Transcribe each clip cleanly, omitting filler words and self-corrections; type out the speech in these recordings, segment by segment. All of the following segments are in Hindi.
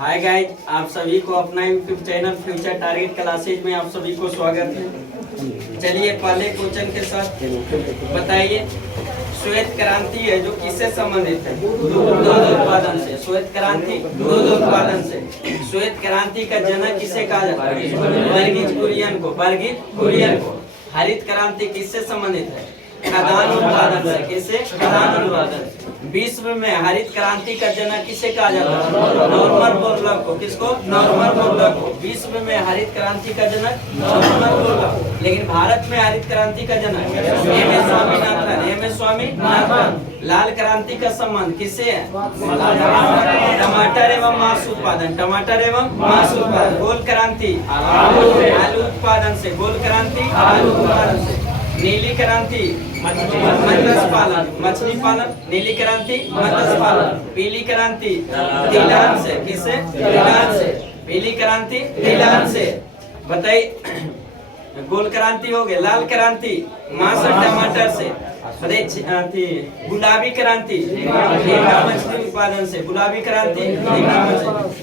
हाय गाइस, आप सभी को अपना YouTube channel future target classes में आप सभी को स्वागत है। चलिए पहले क्वेश्चन के साथ बताइए, श्वेत क्रांति है जो किससे संबंधित है? दूध उत्पादन से। श्वेत क्रांति दूध उत्पादन से। श्वेत क्रांति का जनक किसे कहा जाता है? वर्गीज कुरियन को। वर्गीज कुरियन को। हरित क्रांति किससे संबंधित है? खाद्यान्न उत्पादन से। किससे? खाद्यान्न उत्पादन से। विश्व में हरित क्रांति का जनक किसे कहा जाता है? नॉर्मन बोरलॉग को। किसको? नॉर्मन बोरलॉग को। विश्व में हरित क्रांति का जनक नॉर्मन बोरलॉग। लेकिन भारत में हरित क्रांति का जनक M S Swaminathan. M S Swaminathan. लाल क्रांति का संबंध किससे है? टमाटर एवं मांस उत्पादन। टमाटर एवं मांस उत्पादन। गोल क्रांति आलू उत्पादन से। गोल क्रांति आलू उत्पादन से। नीली क्रांति मत्स्य पालन। मछली पालन। नीली क्रांति मत्स्य पालन। पीली क्रांति तिलहन से। किससे? तिलहन से। पीली क्रांति तिलहन से। बताइए, गोल क्रांति हो गया। लाल क्रांति मांस और टमाटर से। गुलाबी क्रांति मछली उत्पादन से। गुलाबी क्रांति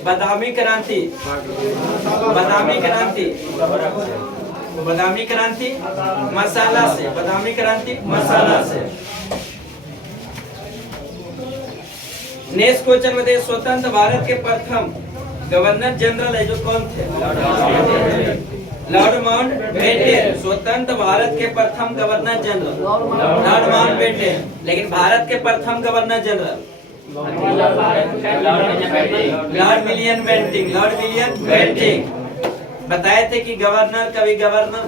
बादामी क्रांति बादामी क्रांति मसाला से। बादामी क्रांति मसाला से। नेक्स्ट क्वेश्चन में स्वतंत्र भारत के प्रथम गवर्नर जनरल है जो कौन थे? Lord Mountbatten. स्वतंत्र भारत के प्रथम गवर्नर जनरल लॉर्ड माउंटबेटन। लेकिन भारत के प्रथम governor general Lord William Bentinck. Lord William Bentinck बताए थे कि गवर्नर,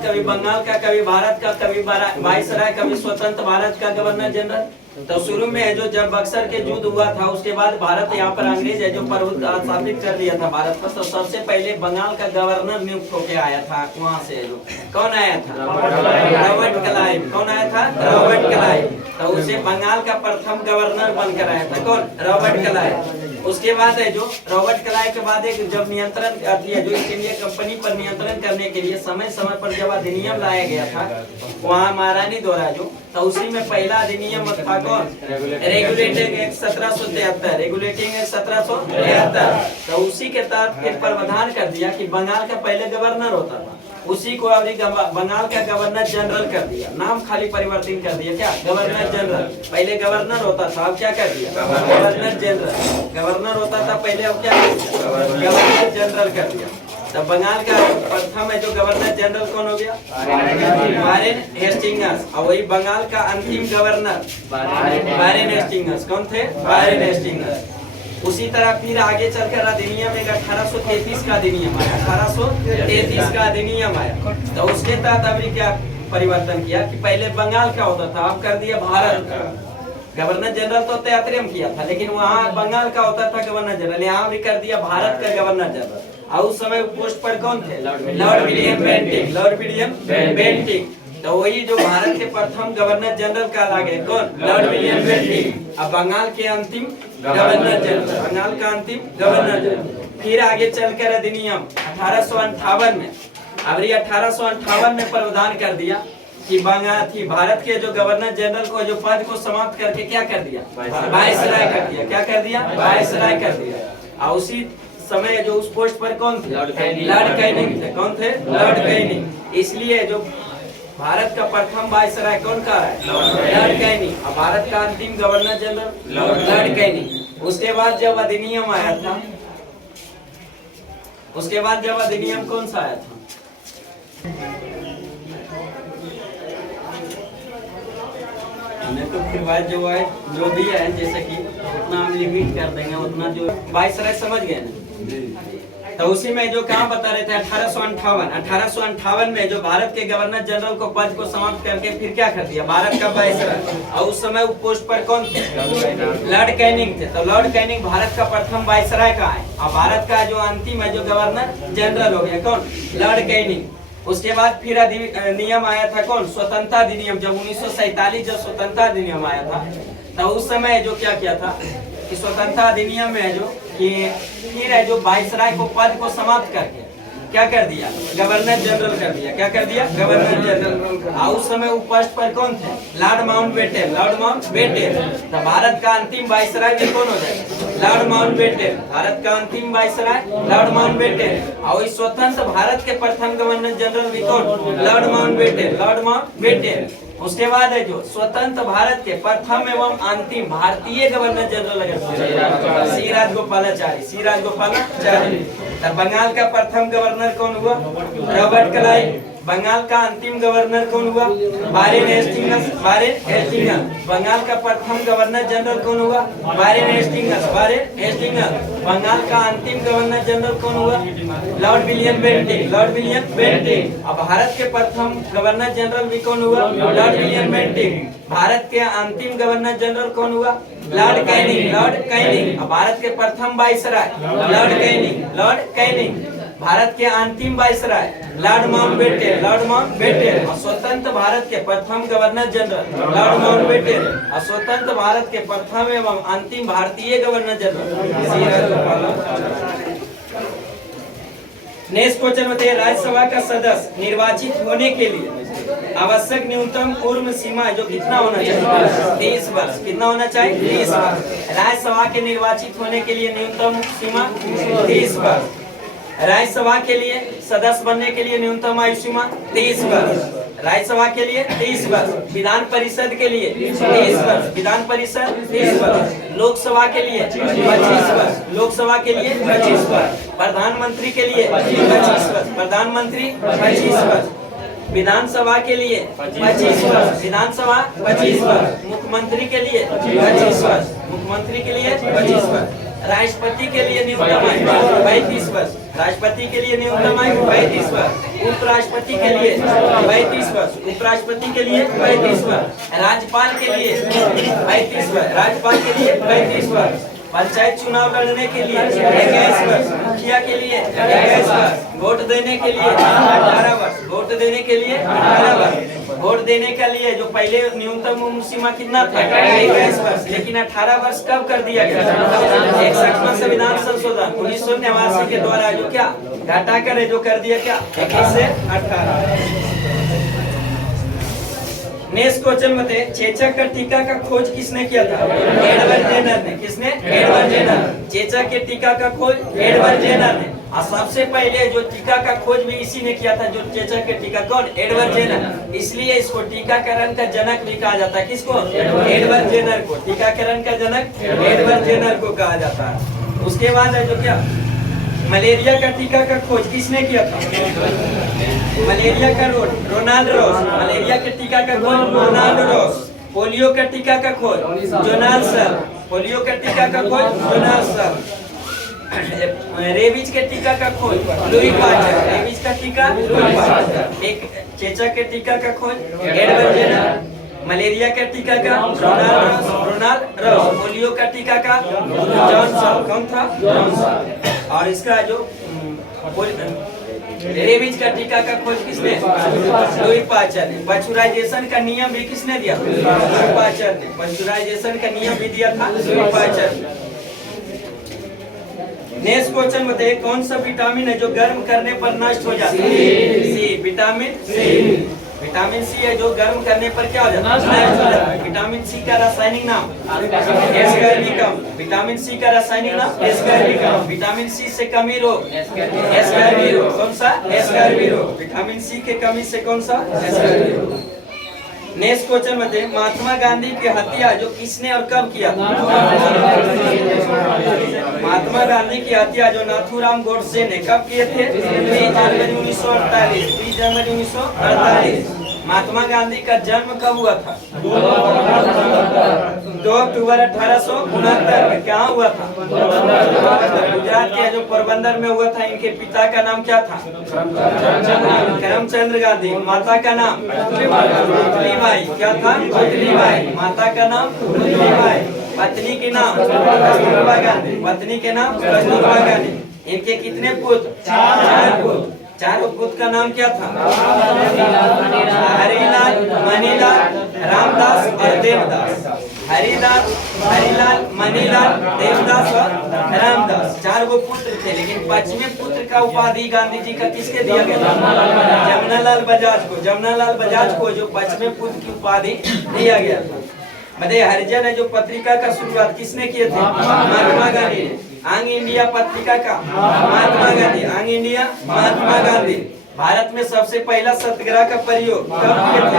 कभी बंगाल का, कभी भारत का, कभी वायसराय, कभी स्वतंत्र भारत का गवर्नर जनरल। तो शुरू में जो जब बक्सर के युद्ध हुआ था उसके बाद भारत यहाँ पर अंग्रेज है जो प्रभुत्व स्थापित कर दिया था भारत पर, तो सबसे पहले बंगाल का गवर्नर नियुक्त होके आया था वहाँ से। जो कौन आया था? Robert Clive. कौन आया था? Robert Clive. तो उसे बंगाल का प्रथम गवर्नर बनकर आया था। कौन? Robert Clive. उसके बाद है जो रॉबर्ट क्लाइव के बाद एक जब नियंत्रण आती है जो ईस्ट इंडिया कंपनी पर नियंत्रण करने के लिए समय समय पर जब अधिनियम लाया गया था वहाँ महारानी द्वारा जो, तो उसी में पहला अधिनियम था कौन? Regulating act 1773। Regulating act 1773। तो उसी के तहत एक प्रावधान कर दिया कि बंगाल का पहले गवर्नर होता था, उसी को अभी बंगाल का गवर्नर जनरल कर दिया। नाम खाली परिवर्तन कर दिया। क्या? Governor general. पहले गवर्नर होता था, अब क्या कर दिया? Governor general. गवर्नर होता था पहले, अब क्या? गवर्नर जनरल कर दिया। तब बंगाल का प्रथम है जो गवर्नर जनरल कौन हो गया? Warren Hastings. और वही बंगाल का अंतिम गवर्नर वारेन हेस्टिंग्स। कौन थे? Warren Hastings. उसी तरह फिर आगे चलकर अधिनियम 1833 का अधिनियम आया। 1833 का अधिनियम आया। तो उसके तहत अभी क्या परिवर्तन किया कि पहले बंगाल का होता था, अब कर दिया भारत का। गवर्नर जनरल तो 73 में किया था, लेकिन वहाँ बंगाल का होता था गवर्नर जनरल, यहाँ भी कर दिया भारत का गवर्नर जनरल। और उस समय पोस्ट पर कौन थे? Lord William Bentinck. Lord William Bentinck. तो वही जो भारत के प्रथम गवर्नर जनरल कहला गए कौन? Lord William Bentinck. अब बंगाल के अंतिम गवर्नर जनरल। बंगाल का अंतिम गवर्नर जनरल। फिर आगे चलकर अधिनियम 1858 में, अभी 1858 में प्रावधान कर दिया कि भारत के जो गवर्नर जनरल को जो पद को समाप्त करके क्या कर दिया? वायसराय कर दिया। क्या कर दिया? वायसराय कर दिया। और उसी समय जो उस पोस्ट पर कौन थे? लॉर्ड कैनिंग थे। कौन थे? Lord Canning. इसलिए जो भारत का प्रथम वायसराय कौन का है? Lord Canning. और भारत का अंतिम गवर्नर जनरल लॉर्ड कैनिंग। उसके बाद जब अधिनियम आया था, उसके बाद जब अधिनियम कौन सा आया था? तो फिर बाद जो है जो भी है जैसे कि उतना हम लिमिट कर देंगे उतना जो वायसराय समझ गए ना। तो उसी में जो कहाँ बता रहे थे 1858 में जो भारत के गवर्नर जनरल को पद को समाप्त करके फिर क्या कर दिया? भारत का वायसराय। और उस समय पोस्ट पर कौन थे? लॉर्ड कैनिंग थे। तो लॉर्ड कैनिंग भारत का प्रथम वायसराय का है और भारत का जो अंतिम है जो गवर्नर जनरल हो गया कौन? Lord Canning. उसके बाद फिर नियम आया था कौन? स्वतंत्रता अधिनियम। जब 1947 जब स्वतंत्रता अधिनियम आया था तो उस समय जो क्या किया था कि स्वतंत्रता अधिनियम में जो कि फिर है जो वायसराय को पद को समाप्त करके क्या कर दिया? गवर्नर जनरल कर दिया। क्या कर दिया? Governor general. और उस समय पोस्ट पर कौन थे? Lord Mountbatten. Lord Mountbatten. तो भारत का अंतिम वायसराय भी कौन हो जाएगा? Lord Mountbatten. भारत का अंतिम वाइसराय लॉर्ड माउंटबेटन। और इस स्वतंत्र भारत के प्रथम गवर्नर जनरल भी कौन? Lord Mountbatten, Lord Mountbatten. उसके बाद है जो स्वतंत्र भारत के प्रथम एवं अंतिम भारतीय गवर्नर जनरल अगर सी राजगोपालाचारी, सी राजगोपालाचारी। बंगाल का प्रथम गवर्नर कौन हुआ? Robert Clive. बंगाल का अंतिम गवर्नर कौन हुआ? Warren Hastings, Warren Hastings. Bengal का प्रथम गवर्नर जनरल कौन हुआ? Warren Hastings, Warren Hastings. Bengal का अंतिम गवर्नर जनरल कौन हुआ? Lord William Bentinck, Lord William Bentinck. अब भारत के प्रथम गवर्नर जनरल भी कौन हुआ? Lord William Bentinck. भारत के अंतिम गवर्नर जनरल कौन हुआ? Lord Canning, Lord Canning. Bharat के प्रथम viceroy Lord Canning, Lord Canning. Bharat के अंतिम viceroy Lord Mountbatten, Lord Mountbatten. और स्वतंत्र भारत के प्रथम गवर्नर जनरल लॉर्ड माउंटबेटन। और स्वतंत्र भारत के प्रथम एवं अंतिम भारतीय गवर्नर जनरल। नेक्स्ट क्वेश्चन बताइए, राज्यसभा का सदस्य निर्वाचित होने के लिए आवश्यक न्यूनतम उम्र सीमा जो कितना होना चाहिए? 30 वर्ष। कितना होना चाहिए? 30 वर्ष। राज्यसभा के निर्वाचित होने के लिए न्यूनतम सीमा 30 वर्ष। राज्यसभा के लिए सदस्य बनने के लिए न्यूनतम आयु सीमा 30 वर्ष। राज्यसभा के लिए 30 वर्ष। विधान परिषद के लिए 30 वर्ष। विधान परिषद 30 वर्ष। लोकसभा के लिए 25 वर्ष। लोकसभा के लिए 25 वर्ष। प्रधानमंत्री के लिए 25 वर्ष। प्रधानमंत्री 25 वर्ष। विधानसभा के लिए 25 वर्ष। विधानसभा 25 वर्ष। मुख्यमंत्री के लिए 25 वर्ष। मुख्यमंत्री के लिए 25 वर्ष। राष्ट्रपति के लिए न्यूनतम आयु 35 वर्ष। राष्ट्रपति के लिए न्यूनतम आयु 35 वर्ष। उपराष्ट्रपति के लिए 35 वर्ष। उपराष्ट्रपति के लिए 35 वर्ष। राज्यपाल के लिए 35 वर्ष। राज्यपाल के लिए 35 वर्ष। पंचायत चुनाव लड़ने के लिए 21 वर्ष। मुखिया के लिए 21 वर्ष। वोट देने के लिए 18 वर्ष। वोट देने के लिए 18 वर्ष। वोट देने के लिए जो पहले न्यूनतम उम्र सीमा कितना था? 21 वर्ष। लेकिन 18 वर्ष कब कर दिया गया? 61वां संविधान संशोधन 1989 के द्वारा जो क्या घटा कर जो कर दिया क्या 21 से 18। नेक्स्ट क्वेश्चन बताइए, चेचक का टीका का खोज किसने किया था? एडवर्ड जेनर ने। किसने? Edward Jenner. चेचक के टीका का खोज एडवर्ड जेनर ने। और सबसे पहले जो टीका का खोज भी इसी ने किया था, जो चेचक के टीका। कौन? Edward Jenner. इसलिए इसको टीकाकरण का जनक भी कहा जाता है। किसको? एडवर्ड जेनर को। टीकाकरण का जनक एडवर्ड जेनर को कहा जाता है। उसके बाद है जो क्या मलेरिया का टीका का खोज किसने किया था? मलेरिया का रोनाल्ड रॉस। मलेरिया के टीका का खोज रोनाल्ड रॉस। पोलियो का टीका का खोज जोनाल्सन। पोलियो का टीका का खोज जोनाल्सन। रेबीज के टीका का खोज लुई पास्चर। रेबीज का टीका लुई पास्चर। एक चेचक के टीका का खोज एडवर्ड जेनर। मलेरिया का टीका का रोनाल्ड रॉस। पोलियो का टीका का जॉनसन। कौन था? जॉनसन। और इसका जो रेबीज का टीका का खोज किसने? लुई पास्चर ने। पाश्चराइजेशन का नियम भी किसने दिया? लुई पास्चर ने। पाश्चराइजेशन का नियम भी दिया था लुई पास्चर ने। नेक्स्ट क्वेश्चन बताइए, कौन सा विटामिन है जो गर्म करने पर नष्ट हो जाता है? सी। Vitamin C. विटामिन सी है जो गर्म करने पर क्या हो जाता है? विटामिन सी का रासायनिक नाम एस्कर्बिकम। विटामिन सी का रासायनिक नाम एस्कर्बिकम। विटामिन सी से कमी रोग एस्कर्बी रोग। कौन सा? एस्कर्बी रोग। विटामिन सी के कमी से कौन सा? एस्कर्बी रोग। नेक्स्ट क्वेश्चन बताइए, महात्मा गांधी की हत्या जो किसने और कब किया? महात्मा गांधी की हत्या जो नाथूराम गोडसे ने कब किए थे? 3 जनवरी 1948। 3 जनवरी 1948। महात्मा गांधी का जन्म कब हुआ था? 2 अक्टूबर 1869 में। क्या हुआ था? गुजरात के जो पोरबंदर में हुआ था। इनके पिता का नाम क्या था? करमचंद गांधी। माता का नाम पुतलीबाई। क्या था? पुतलीबाई। माता का नाम पुतलीबाई। पत्नी के नाम कस्तूरबा गांधी। पत्नी के नाम कस्तूरबा गांधी। इनके कितने पुत्र? 4 पुत्र। 4 पुत्र का नाम क्या था? हरिलाल, मनीलाल, रामदास और देवदास। हरिलाल, मनीलाल, देवदास और रामदास। 4 वो पुत्र थे। लेकिन 5वें पुत्र का उपाधि गांधी जी का किसके दिया गया था? जमनालाल बजाज को। जमनालाल बजाज को जो 5वें पुत्र की उपाधि दिया गया था। बताइए हरिजन है जो पत्रिका का शुरुआत किसने किए थे? महात्मा गांधी ने। यंग इंडिया पत्रिका का महात्मा गांधी। Young India Mahatma Gandhi. भारत में सबसे पहला सत्याग्रह का प्रयोग कब किए थे?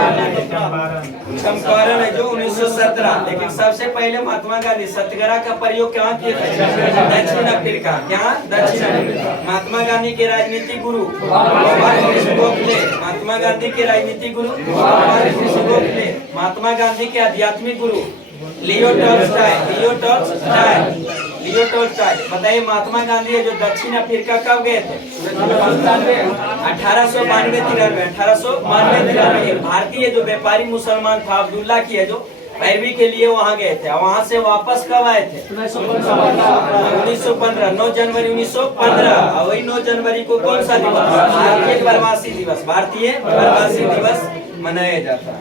चंपारण है जो 1917। लेकिन सबसे पहले महात्मा गांधी सत्याग्रह का प्रयोग कहाँ किए थे? दक्षिण अफ्रीका। क्या? दक्षिण अफ्रीका। महात्मा गांधी के राजनीतिक गुरु गोखले। महात्मा गांधी के राजनीतिक गुरु गोखले। महात्मा गांधी के आध्यात्मिक गुरु Leo Tolstoy. Leo Tolstoy. Leo Tolstoy. बताइए महात्मा गांधी है जो दक्षिण अफ्रीका कब गए थे? 1892-93। भारतीय जो व्यापारी मुसलमान था अब्दुल्ला की है जो पैरवी के लिए वहाँ गए थे। वहाँ से वापस कब आए थे? 1915। 9 जनवरी 1915। और वही 9 जनवरी को कौन सा दिवस? भारतीय प्रवासी दिवस। भारतीय प्रवासी दिवस मनाया जाता है।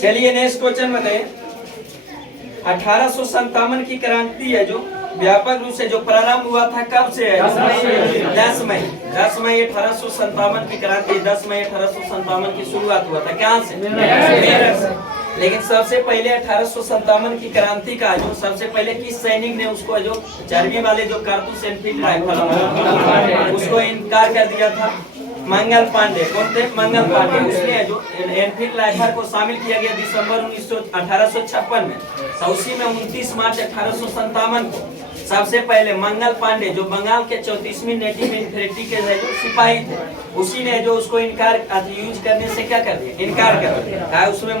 चलिए नेक्स्ट क्वेश्चन बताइए। 1857 की क्रांति है जो व्यापक रूप से जो प्रारंभ हुआ था कब से है? 10 मई 1857 की क्रांति 10 मई 1857 की शुरुआत हुआ था। कहाँ से? मेरठ से। लेकिन सबसे पहले 1857 की क्रांति का जो सबसे पहले किस सैनिक ने उसको जो चर्बी वाले जो कारतूस एनफील्ड राइफल उसको इनकार कर दिया था? मंगल पांडे। कौन थे? मंगल पांडे। उसने जो एनफील्ड राइफल को शामिल किया गया दिसंबर 1856 में। तो उसी में 29 मार्च 1857 को सबसे पहले मंगल पांडे जो बंगाल के 34वीं नेटिव इन्फेंट्री के जो सिपाही थे उसी ने जो उसको इनकार यूज करने से क्या कर दिया? इनकार कर दिया। उसमें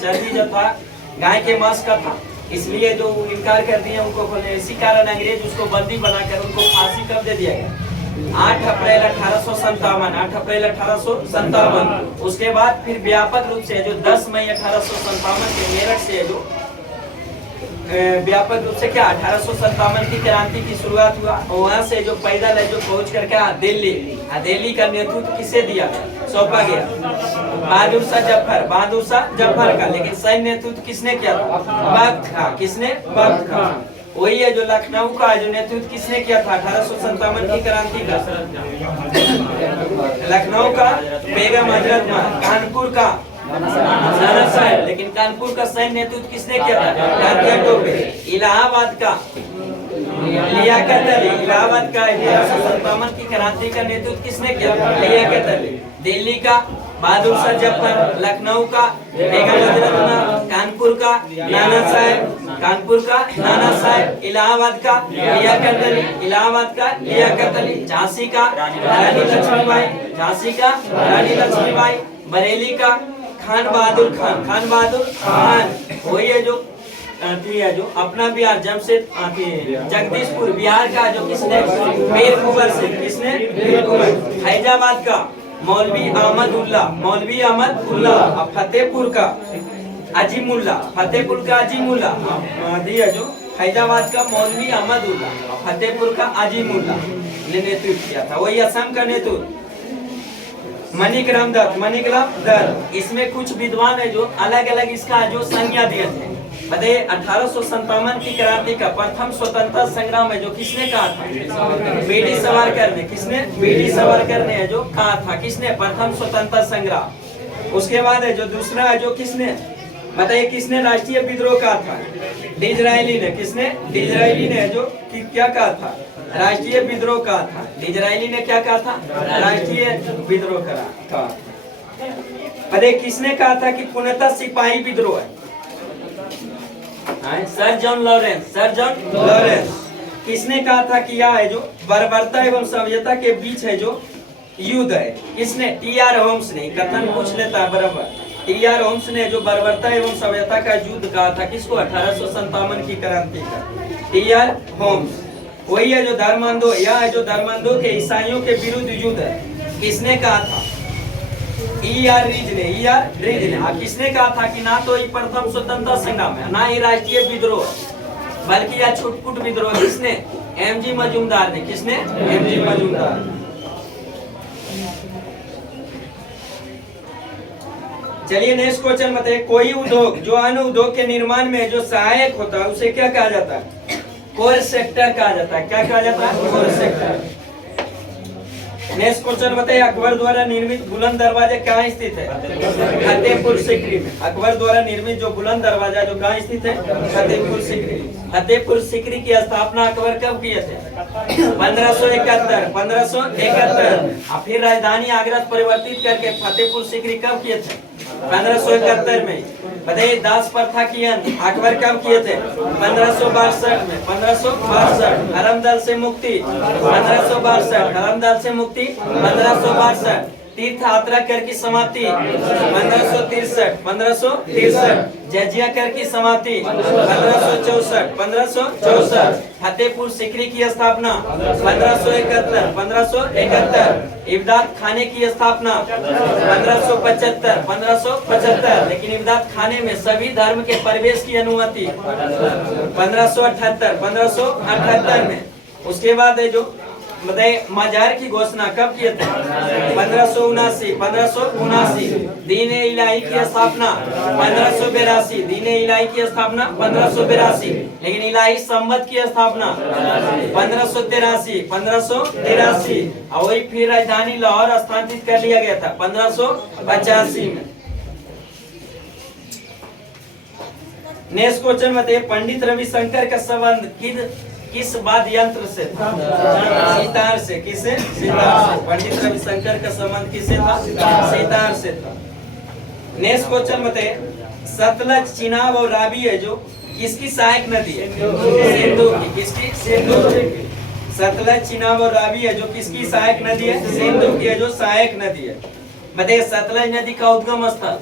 चर्बी जो था गाय के मांस का था, इसलिए जो इनकार कर दिया उनको। इसी कारण अंग्रेज उसको बंदी बनाकर उनको फांसी कब दे दिया गया? 8 अप्रैल 1857। 8 अप्रैल 1857। उसके बाद फिर व्यापक रूप से जो 10 मई 1857 के मेरठ से जो व्यापक रूप से क्या 1857 की क्रांति की शुरुआत हुआ। वहाँ से जो पैदल है जो पहुँच कर क्या दिल्ली। दिल्ली का नेतृत्व किसे दिया गया? सौंपा गया बहादुर शाह जफर का। लेकिन सैन्य नेतृत्व किसने किया था? बख्त खां। किसने? बख्त खां। वही है जो लखनऊ का जो नेतृत्व किसने किया था 1857 की क्रांति का? लखनऊ का बेगम हजरत महल। कानपुर का नाना साहेब। लेकिन कानपुर का सैन्य नेतृत्व किसने किया था? तात्या टोपे। इलाहाबाद का लियाकत अली। इलाहाबाद का 1857 की क्रांति का नेतृत्व किसने किया? लियाकत अली। दिल्ली का बहादुर शाह जफर। लखनऊ का बेगम हजरत महल। कानपुर का नाना साहेब। इलाहाबाद का लियाकत अली। झांसी का रानी लक्ष्मीबाई। बरेली का खान बहादुर खान। वही है जो अपना बिहार जगदीशपुर बिहार का जो किसने? मीर कुंवर सिंह। किसने? मीर कुंवर। फैजाबाद का मौलवी अहमद उल्लाह। फतेहपुर का अजीमुल्ला। जो फैजाबाद का मौलवी अहमद उल्लाह। फतेहपुर का अजीमुल्ला ने नेतृत्व किया था। वही असम का नेतृत्व मणिग्राम दत्त। इसमें कुछ विद्वान है जो अलग अलग इसका जो संज्ञा दिए थे। बताइए 1857 की क्रांति का प्रथम स्वतंत्रता संग्राम है जो किसने कहा था? बीडी सावरकर ने। किसने? बीडी सावरकर ने जो कहा था। किसने? प्रथम स्वतंत्रता संग्राम। उसके बाद है जो दूसरा है जो किसने? बताइए किसने राष्ट्रीय विद्रोह कहा था? डिज़रायली ने। किसने? डिज़रायली ने जो क्या कहा था? राष्ट्रीय विद्रोह कहा था। डिज़रायली ने क्या कहा था? राष्ट्रीय विद्रोह कहा। अरे किसने कहा था कि पूर्णतः सिपाही विद्रोह है? Sir John Lawrence. किसने कहा था कि यह है जो बर्बरता एवं सभ्यता के बीच है जो युद्ध है? किसने? टी.आर. होम्स ने। कथन पूछ लेता है बराबर। टी.आर. होम्स ने जो बर्बरता एवं सभ्यता का युद्ध कहा था किसको? 1857 की क्रांति का। टी.आर. होम्स। वही है जो धर्मांधों के ईसाइयों के विरुद्ध युद्ध है। किसने कहा था? E.R. रीज ने। किसने कहा था कि ना तो ये प्रथम स्वतंत्रता संग्राम है ना ही राष्ट्रीय विद्रोह बल्कि यह छुटपुट विद्रोह। किसने? M.G. मजूमदार ने। किसने? M.G. मजूमदार। चलिए नेक्स्ट क्वेश्चन बताइए। कोई उद्योग जो अन्य उद्योग के निर्माण में जो सहायक होता है उसे क्या कहा जाता है? कोर सेक्टर कहा जाता है। क्या कहा जाता है? Core sector. नेक्स्ट क्वेश्चन बताइए, अकबर द्वारा निर्मित बुलंद दरवाजा कहाँ स्थित है? फतेहपुर सीकरी में। अकबर द्वारा निर्मित जो बुलंद दरवाजा जो कहाँ स्थित है? फतेहपुर सीकरी। फतेहपुर सीकरी की स्थापना अकबर कब किए थे? 1571। 1571। और फिर राजधानी आगरा परिवर्तित करके फतेहपुर सीकरी कब किए थे? 1571 में। बताइए, दास प्रथा की अंत अकबर कब किए थे? 1562 में। 1562। हरमदल से मुक्ति 1562। हरमदल से मुक्ति 1562। तीर्थ यात्रा कर की समाप्ति 1563। 1563। जजिया कर की समाप्ति 1564। 1564। फतेहपुर सीकरी की स्थापना 1571। 1571। इब्दात खाने की स्थापना 1575। 1575। लेकिन इब्दात खाने में सभी धर्म के प्रवेश की अनुमति 1578। 1578 में। उसके बाद है जो बताइए, मजार की घोषणा कब किए थे? 1579। 1579। दीन इलाही की स्थापना 1582। दीन इलाही की स्थापना 1582। लेकिन इलाही संबत की स्थापना 1583। 1583। और वही फिर राजधानी लाहौर स्थानांतरित कर लिया गया था 1585 में। नेक्स्ट क्वेश्चन बताइए, पंडित रविशंकर का संबंध किस वाद्य यंत्र से था? सितार से। किसे? सितार से। पंडित रविशंकर का संबंध किससे था? सितार से था। नेक्स्ट क्वेश्चन बताइए, सतलज, चिनाब और रावी है जो किसकी सहायक नदी है? सिंधु की। किसकी? सिंधु की। सतलज, चिनाब और रावी है जो किसकी सहायक नदी है? सिंधु की है जो सहायक नदी है। बताइए, सतलज नदी का उद्गम स्थल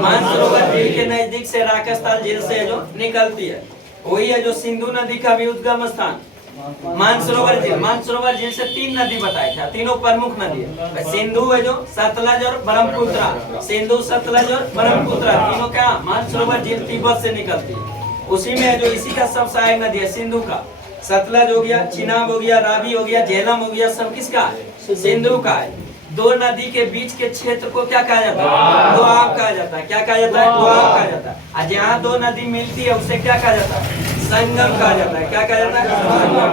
मानसरोवर झील के नजदीक से राकस्थल झील से जो निकलती है, वही है जो सिंधु नदी का भी उद्गम स्थान मानसरोवर झील। मानसरोवर झील से 3 नदी बताए थे, तीनों प्रमुख नदी है। सिंधु है जो, सतलज और ब्रह्मपुत्रा। सिंधु, सतलज और ब्रह्मपुत्रा तीनों क्या? मानसरोवर झील तिब्बत से निकलती है। उसी में है जो इसी का सब सहायक नदी है सिंधु का। सतलज हो गया, चिनाब हो गया, रावी हो गया, झेलम हो गया, सब किसका? सिंधु का है। दो नदी के बीच के क्षेत्र को क्या कहा जाता है? दोआब कहा जाता है। क्या कहा जाता है? दोआब कहा जाता है। जहाँ दो नदी मिलती है उसे क्या कहा जाता है? संगम कहा जाता है। क्या कहा जाता है? संगम।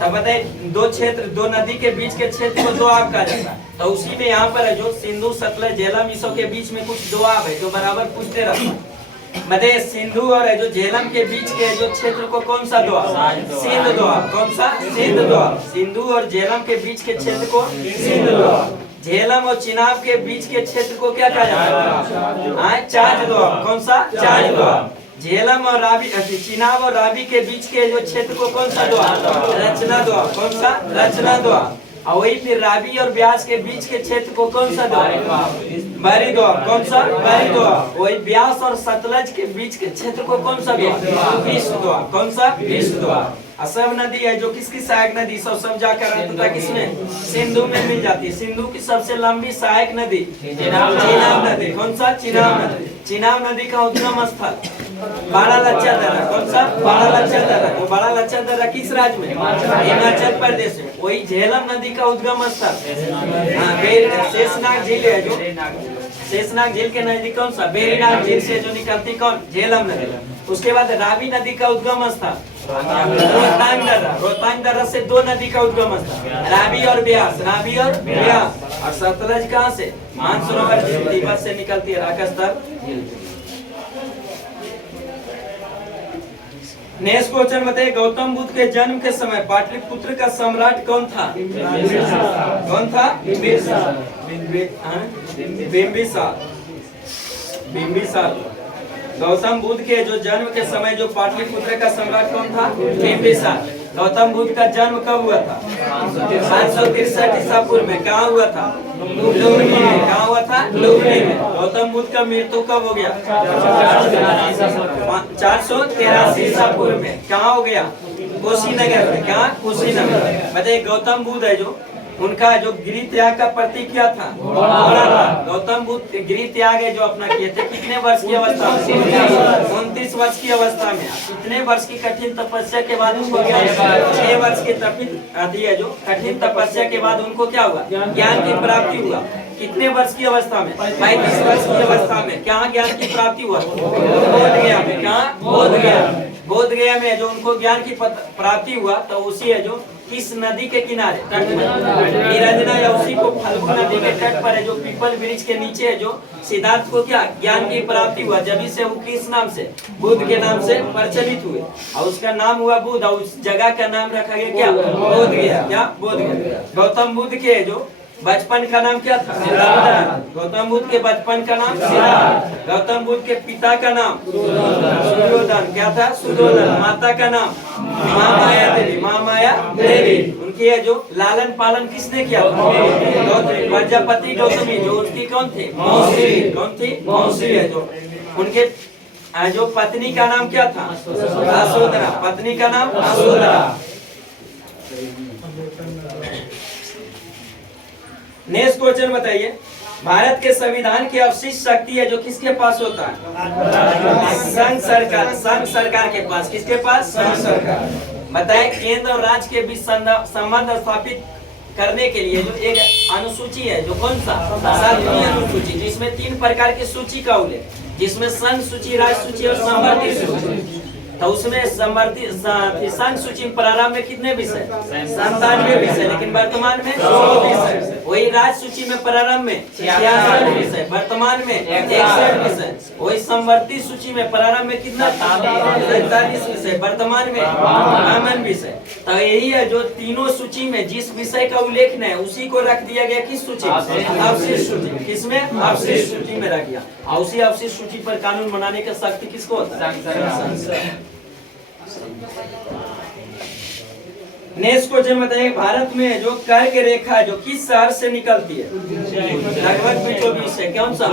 तब बताइए, दो क्षेत्र, दो नदी के बीच के क्षेत्र को दोआब कहा जाता है। तो उसी में यहाँ पर है जो सिंधु, सतलज, झेलम, इसो के बीच में कुछ दोआब है जो बराबर पूछते रहता है। बताइए, सिंधु और है जो झेलम के बीच के जो क्षेत्र को कौन सा दोआब? सिंध दोआब। कौन सा? सिंध दोआब। सिंधु और झेलम के बीच के क्षेत्र को सिंध दोआब। झेलम और चिनाब के बीच के क्षेत्र को क्या कहा जाता है? चाज दोआब। कौन सा? चाज दोआब। झेलम और रावी, चिनाब और रावी के बीच के जो क्षेत्र को कौन सा दोआब? रचना दोआब। कौन सा? रचना दोआब। और वही फिर रावी और ब्यास के बीच के क्षेत्र को कौन सा दोआब? बरी दोआब। कौन सा? बरी दोआब। वही ब्यास और सतलज के बीच के क्षेत्र को कौन सा दोआब? विश्व दोआब। कौन सा? विश्व दोआब। असम नदी है जो किसकी सहायक नदी? सब जाकर अंततः किसमें? सिंधु में मिल जाती है। सिंधु की सबसे लंबी सहायक नदी चिनाब नदी। कौन सा? चिनाब नदी। चिनाब नदी का उद्गम स्थल बड़ा लच्छा दर्रा। कौन सा? बड़ा लच्छा दर्रा। तो बड़ा लच्छा दर्रा किस राज्य में? हिमाचल प्रदेश में। वही झेलम नदी का उद्गम स्थल शेषनाग झील है जो, शेषनाग झील के नजदीक कौन सा? बेरीनाग झील से जो निकलती कौन? झेलम नदी। उसके बाद रावी नदी का उद्गम स्थल रोहतांग दर्रा। रोहतांग दर्रा से दो नदी का उद्गम स्थल रावी और ब्यास। रावी और ब्यास। और सतलज कहाँ से? मानसरोवर झील तिब्बत से निकलती है राकस्थल। नेक्स्ट क्वेश्चन बताइए, गौतम बुद्ध के जन्म के समय पाटलिपुत्र का सम्राट कौन था? कौन था? बिंबिसार। बिंबिसार। गौतम बुद्ध के जो जन्म के समय जो पाटलिपुत्र का सम्राट कौन था? बिंबिसार। गौतम बुद्ध का जन्म कब हुआ था? 563 ईसा पूर्व में। कहाँ हुआ था? लुम्बिनी में। कहाँ हुआ था? लुम्बिनी में। गौतम बुद्ध का मृत्यु कब हो गया? 483 ईसा पूर्व में। कहाँ हो गया? कुशीनगर में। कहाँ? कुशीनगर। बताइए, गौतम बुद्ध है जो, उनका जो गृह त्याग का प्रतीक क्या था? घोड़ा था। गौतम बुद्ध गृह त्याग है जो अपना किए थे कितने वर्ष की अवस्था में? 29 वर्ष की अवस्था में। कितने वर्ष की कठिन तपस्या के बाद उनको क्या? 6 वर्ष की कठिन तपस्या के बाद उनको क्या हुआ? ज्ञान की प्राप्ति हुआ। कितने वर्ष की अवस्था में? 35 वर्ष की अवस्था में। क्या ज्ञान की प्राप्ति हुआ? बोध गया में। क्या? बोध गया। बोध गया में जो उनको ज्ञान की प्राप्ति हुआ, तो उसी है जो किस नदी के किनारे? तट में। निरंजना या उसी को फल्गु नदी के तट पर है, जो पीपल वृक्ष के नीचे है, जो सिद्धार्थ को क्या ज्ञान की प्राप्ति हुआ, जब से वो किस नाम से? बुद्ध के नाम से प्रचलित हुए और उसका नाम हुआ बुद्ध, और उस जगह का नाम रखा गया क्या? बोध गया। क्या? बोध गया। गौतम बुद्ध के जो बचपन का नाम क्या था? सिद्धार्थ। गौतम बुद्ध के बचपन का नाम सिद्धार्थ। गौतम बुद्ध के पिता का नाम सुयोधन। क्या था? सुयोधन। माता का नाम महामाया देवी। महामाया देवी। उनकी है जो लालन पालन किसने किया? गौतमी। प्रजापति गौतमी जो उसकी कौन थी? मौसी। कौन थी? मौसी है जो उनके जो पत्नी का नाम क्या था? यशोधरा। पत्नी का नाम यशोधरा। नेक्स्ट क्वेश्चन बताइए, भारत के संविधान की अवशिष्ट शक्ति है जो किसके पास होता है? संघ सरकार। संघ सरकार के पास। किसके पास? संघ सरकार। बताए केंद्र और राज्य के बीच संबंध स्थापित करने के लिए जो एक अनुसूची है, जो कौन सा? 7वीं अनुसूची, जिसमें 3 प्रकार की सूची का उल्लेख, जिसमें संघ सूची, राज्य सूची और संवर्ती सूची। तो उसमें संघ सूची प्रारंभ में कितने विषय? 97 विषय, लेकिन वर्तमान में 100 विषय। वही राज्य सूची में प्रारंभ में 66 विषय, वर्तमान में 61 विषय। वही संवर्ती सूची में प्रारंभ में कितना? 43 विषय, वर्तमान में 52 विषय। तो यही है जो तीनों सूची में जिस विषय का उल्लेख है उसी को रख दिया गया किस सूची? अवशिष्ट सूची। किसमें? अवशिष्ट सूची में रख दिया। और उसी अवशिष्ट सूची पर कानून बनाने का शक्ति किसको होता है? नेक्स्ट क्वेश्चन बताइए, भारत में जो कर्क रेखा जो किस शहर से निकलती है? लगभग 20 से। कौन सा?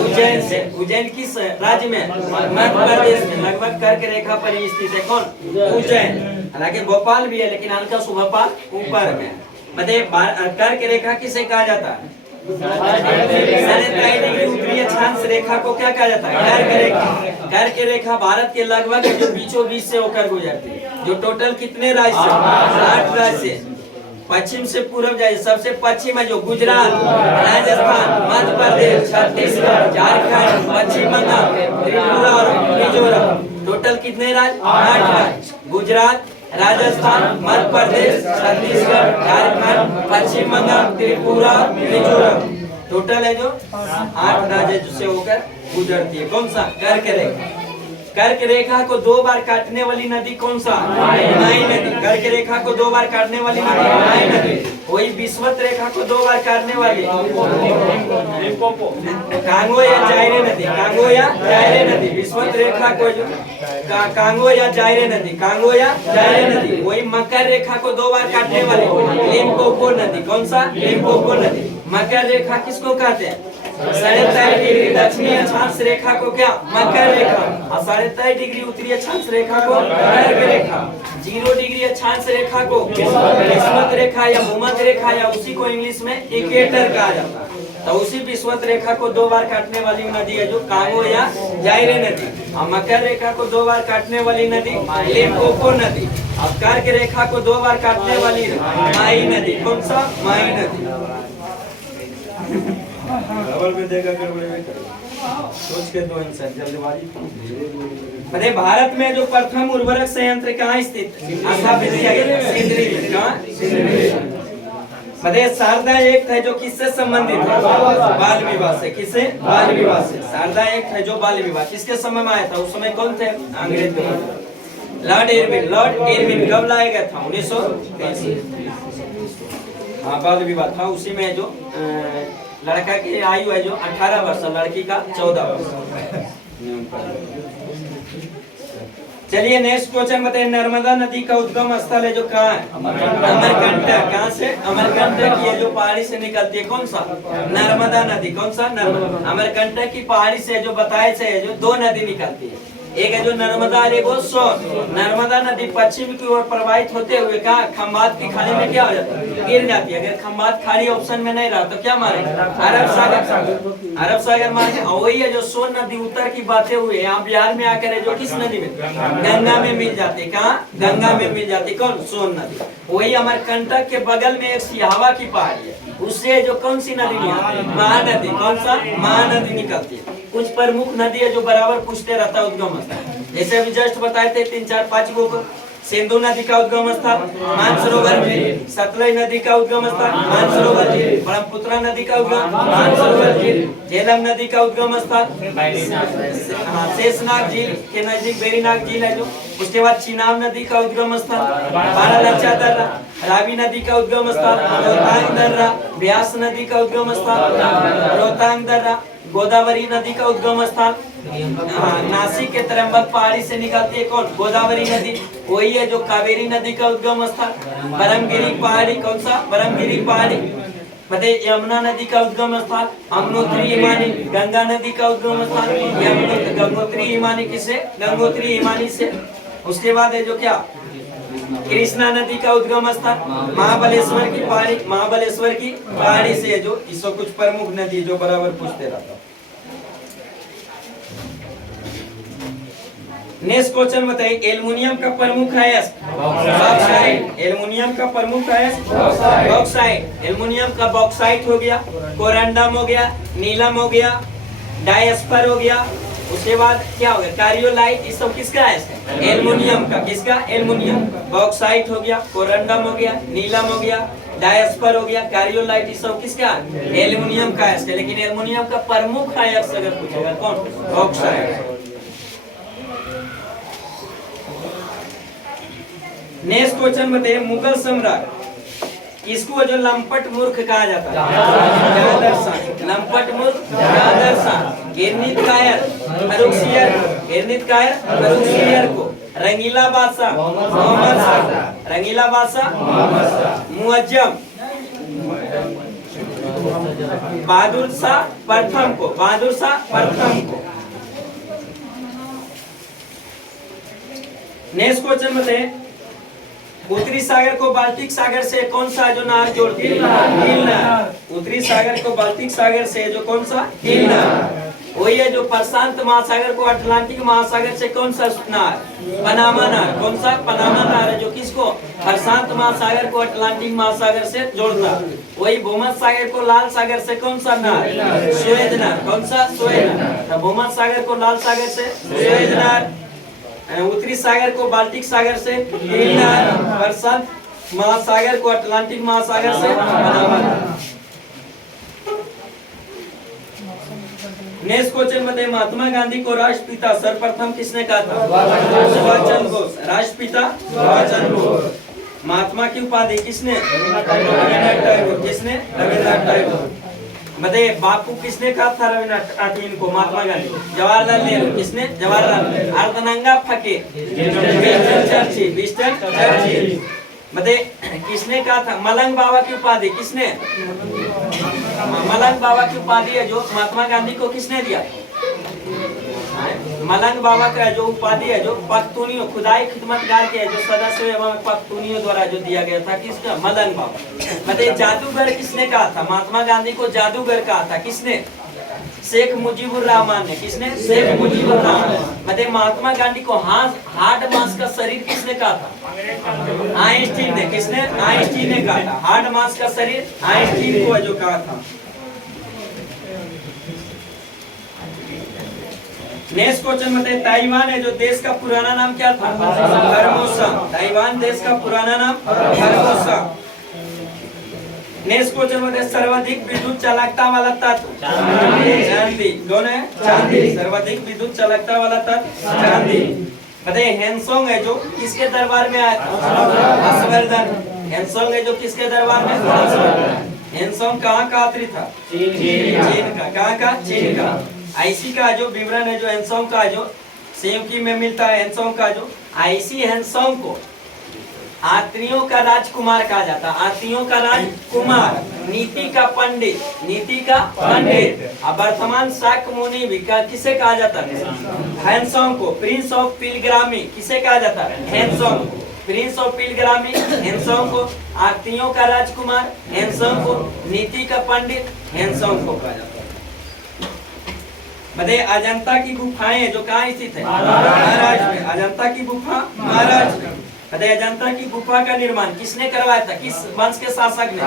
उज्जैन से। उज्जैन किस राज्य में? मध्य प्रदेश में। लगभग कर्क रेखा पर ही स्थित है। कौन? उज्जैन। हालांकि भोपाल भी है, लेकिन हल्का भोपाल ऊपर में। बताइए कर्क रेखा किसे कहा जाता है? उत्तरीय अक्षांश रेखा को क्या कहा जाता है? कर्क रेखा। कर्क रेखा भारत के लगभग जो बीचों बीच से होकर गुजरती है, जो टोटल कितने राज्य से? 8 राज्य से। पश्चिम से पूर्व जाए, सबसे पश्चिम है जो गुजरात, राजस्थान, मध्य प्रदेश, छत्तीसगढ़, झारखंड, पश्चिम बंगाल, त्रिपुरा और मिजोरम। टोटल कितने राज्य? 8 राज्य। गुजरात, राजस्थान, मध्य प्रदेश, छत्तीसगढ़, झारखंड, पश्चिम बंगाल, त्रिपुरा, मिजोरम। टोटल है जो 8 राज्य से होकर गुजरती है। कौन सा? कर्क रेखा। कर्क रेखा को 2 बार काटने वाली नदी कौन सा? माई नदी। कर्क रेखा को 2 बार काटने वाली नदी माई नदी। वही विषुवत रेखा को 2 बार काटने वाली कांगो या जायरे नदी। कांगो या जायरे नदी। विषुवत रेखा को जो कांगो या जायरे नदी। कांगो या जायरे नदी। वही मकर रेखा को 2 बार काटने वाली लिम्पोपो नदी। कौन सा? लिम्पोपो नदी। मकर रेखा किसको कहते हैं? 23.5 डिग्री दक्षिणी अक्षांश रेखा को क्या? मकर रेखा। और 23.5 डिग्री उत्तरी अक्षांश रेखा को कर्क रेखा। 0 डिग्री अक्षांश रेखा को विषुवत रेखा या भूमध्य रेखा, या उसी को इंग्लिश में इक्वेटर कहा जाता है। तो उसी विषुवत रेखा को 2 बार काटने वाली नदी है जो कांगो या जायरे नदी। और मकर रेखा को 2 बार काटने वाली नदी लिम्पोपो नदी। अब कर्क रेखा को 2 बार काटने वाली माई नदी। कौन सा? माई नदी। में देखा सोच के दो आंसर जल्दबाजी। अरे भारत में जो प्रथम उर्वरक संयंत्र कहाँ स्थित स्थापित किया गया? सिंदरी में। कहाँ? बताइए शारदा एक्ट है जो किससे संबंधित है? बाल विवाह से। किससे? बाल विवाह से। शारदा एक्ट है जो बाल विवाह किसके समय में आया था? उस समय कौन थे? अंग्रेज। Lord Irwin. लॉर्ड इरविन कब लाया गया था? 1923। हाँ, बाल विवाह था। उसी में जो लड़का की आयु है जो 18 वर्ष, लड़की का 14 वर्ष। चलिए नेक्स्ट क्वेश्चन बताइए, नर्मदा नदी का उद्गम स्थल है जो कहाँ है? अमरकंटक। कहाँ से? अमरकंटक। ये जो पहाड़ी से निकलती है कौन सा? नर्मदा नदी। कौन सा? नर्मदा। अमरकंटक की पहाड़ी से जो बताए से जो 2 नदी निकलती है, एक है जो नर्मदा और एक सोन। नर्मदा नदी पश्चिम की ओर प्रवाहित होते हुए कहा खंबात की खाड़ी में क्या हो जाता है? गिर जाती है। अगर खंबात खाड़ी ऑप्शन में नहीं रहा तो क्या मारे? अरब सागर। अरब सागर मारे। और वही है जो सोन नदी उत्तर की बातें हुए यहाँ बिहार में आकर है जो किस नदी में? गंगा में मिल जाती है। कहाँ? गंगा में मिल जाती है। कौन? सोन नदी। वही अमरकंटक के बगल में एक सिहावा की पहाड़ी है, उससे जो कौन सी नदी निकलती है? महानदी। कौन सा? महानदी निकलती है। कुछ प्रमुख नदी है जो बराबर पूछते रहता है उद्गम स्थल। जैसे अभी जस्ट बताए थे 3, 4, 5 गो को। सिंधु नदी का उद्गम स्थल मानसरोवर झील, सतलज नदी का उद्गम स्थल मानसरोवर झील, ब्रह्मपुत्र नदी का उद्गम मानसरोवर झील, झेलम नदी का उद्गम स्थल शेषनाग झील के नजदीक वेरीनाग झील है जो। उसके बाद चिनाब नदी का उद्गम स्थल बारालाचा दर्रा, रावी नदी का उद्गम स्थल रोहतांग दर्रा, ब्यास नदी का उद्गम स्थल रोहतांग दर्रा, गोदावरी नदी का उद्गम स्थल नासिक के त्र्यंबक पहाड़ी से निकलती है कौन, गोदावरी नदी, वही है जो कावेरी नदी का उद्गम स्थल। बरमगिरी पहाड़ी, कौन सा, बरमगिरी पहाड़ी। बताइए यमुना नदी का उद्गम स्थल यमुनोत्री हिमानी, गंगा नदी का उद्गम स्थल गंगोत्री हिमानी, किसे, गंगोत्री हिमानी से। उसके बाद है जो क्या, कृष्णा नदी का उद्गम स्थल महाबलेश्वर की पहाड़ी, महाबलेश्वर की पहाड़ी से है जो। इसको कुछ प्रमुख नदी जो बराबर पूछते रहता। नेक्स्ट क्वेश्चन बताइए, एल्युमिनियम का प्रमुख अयस्क बॉक्साइट, एल्युमिनियम का प्रमुख अयस्क बॉक्साइट। एल्युमिनियम का बॉक्साइट हो गया, कोरंडम हो गया, नीलम हो गया, डायस्पर हो गया। उसके बाद क्या हो गया, कार्योलाइट, ये सब किसका है, एल्युमिनियम का, किसका, एल्युमिनियम। बॉक्साइट हो गया, कोरंडम हो गया, नीलम हो गया, डायस्पर हो गया, कार्योलाइट, ये सब किसका, एल्युमिनियम का है। लेकिन एल्युमिनियम का प्रमुख अयस्क अगर पूछेगा कौन, बॉक्साइट। नेक्स्ट क्वेश्चन बताइए, मुगल सम्राट इसको जो लंपट मूर्ख कहा जाता है, लंपट मूर्ख, गिरनित कायर, गिरनित कायर, फर्रुखसियर को, रंगीला बादशाह मोहम्मद शाह, रंगीला बादशाह मुअज्जम, बहादुर शाह प्रथम को, बहादुर शाह प्रथम को। नेक्स्ट क्वेश्चन बताइए, उत्तरी सागर को बाल्टिक सागर से कौन सा जो नहर जोड़ती है, नील नहर। उत्तरी सागर को बाल्टिक सागर से जो कौन सा, नील नहर। वही है जो प्रशांत महासागर को अटलांटिक महासागर से कौन सा नहर, पनामा नहर। कौन सा, पनामा नहर है जो किसको, प्रशांत महासागर को अटलांटिक महासागर से जोड़ता। वही भूमध्य सागर को लाल सागर से कौन सा नहर, सुएज नहर। कौन सा, सुएज नहर। भूमध्य सागर को लाल सागर से सुएज नहर, उत्तरी सागर को बाल्टिक सागर से नील नहर, प्रशांत महासागर को अटलांटिक महासागर से पनामा नहर। नेक्स्ट क्वेश्चन बताइए, महात्मा गांधी को राष्ट्रपिता सर्वप्रथम किसने कहा था, सुभाष चंद्र बोस। राष्ट्रपिता सुभाष चंद्र बोस। महात्मा की उपाधि किसने, रविन्द्रनाथ टैगोर, किसने, रविन्द्रनाथ टैगोर। बताइए बापू किसने कहा था रविन्द्रनाथ को, महात्मा गांधी। जवाहरलाल नेहरू, किसने, जवाहरलाल। अर्धनंगा फकीर, विंस्टन चर्चिल, विंस्टन चर्चिल। बताइए किसने कहा था, मलंग बाबा की उपाधि किसने, मलंग बाबा की उपाधि है जो महात्मा गांधी को किसने दिया, मलंग बाबा का जो उपाधि है जो पख्तूनियों, खुदाई खिदमतगार के जो सदस्य एवं पख्तूनियों द्वारा जो दिया गया था, किसका, मलंग बाबा। बताइए जादूगर किसने कहा था, महात्मा गांधी को जादूगर कहा था, किसने, शेख मुजीबुर रहमान ने। किसने, शेख मुजीबुर रहमान। बताइए महात्मा गांधी को हार्ड मांस का शरीर किसने कहा था, आइंस्टीन ने। किसने, आइंस्टीन ने कहा था हार्ड मांस का शरीर, आइंस्टीन को जो कहा था। नेक्स्ट क्वेश्चन बताइए, ताइवान है जो देश का पुराना नाम क्या था, फॉर्मोसा। ताइवान देश का पुराना नाम फॉर्मोसा। नेक्स्ट क्वेश्चन बताइए, सर्वाधिक विद्युत चालकता वाला तत्व, चांदी। कौन है, चांदी। सर्वाधिक विद्युत चालकता वाला तत्व चांदी। बताइए हैंसोंग है जो किसके दरबार में आया था, हर्षवर्धन। हैंसोंग है जो किसके दरबार में, हर्षवर्धन। हैंसोंग कहाँ का यात्री था, चीन का। कहाँ का, चीन का। आईसी का जो विवरण है जो हैंसोंग का जो सेवकी में मिलता है, हैंसोंग का जो आईसी हैंसोंग को आत्रियों का राजकुमार कहा जाता है, आत्रियों का राजकुमार, नीति का पंडित, नीति का पंडित। अब वर्तमान शाक मुनि भी किसे कहा जाता है, हैंसोंग को। प्रिंस ऑफ पिलग्रामी किसे कहा जाता है, हैंसोंग को। प्रिंस ऑफ पिलग्रामी हैंसोंग को, आत्रियों का राजकुमार हैंसोंग को, नीति का पंडित हैंसोंग को कहा जाता है। बताइए अजंता की गुफाएं जो कहाँ स्थित है, महाराष्ट्र में। अजंता की गुफा महाराष्ट्र में। बताइए अजंता की गुफा का निर्माण किसने करवाया था, किस वंश के शासक ने,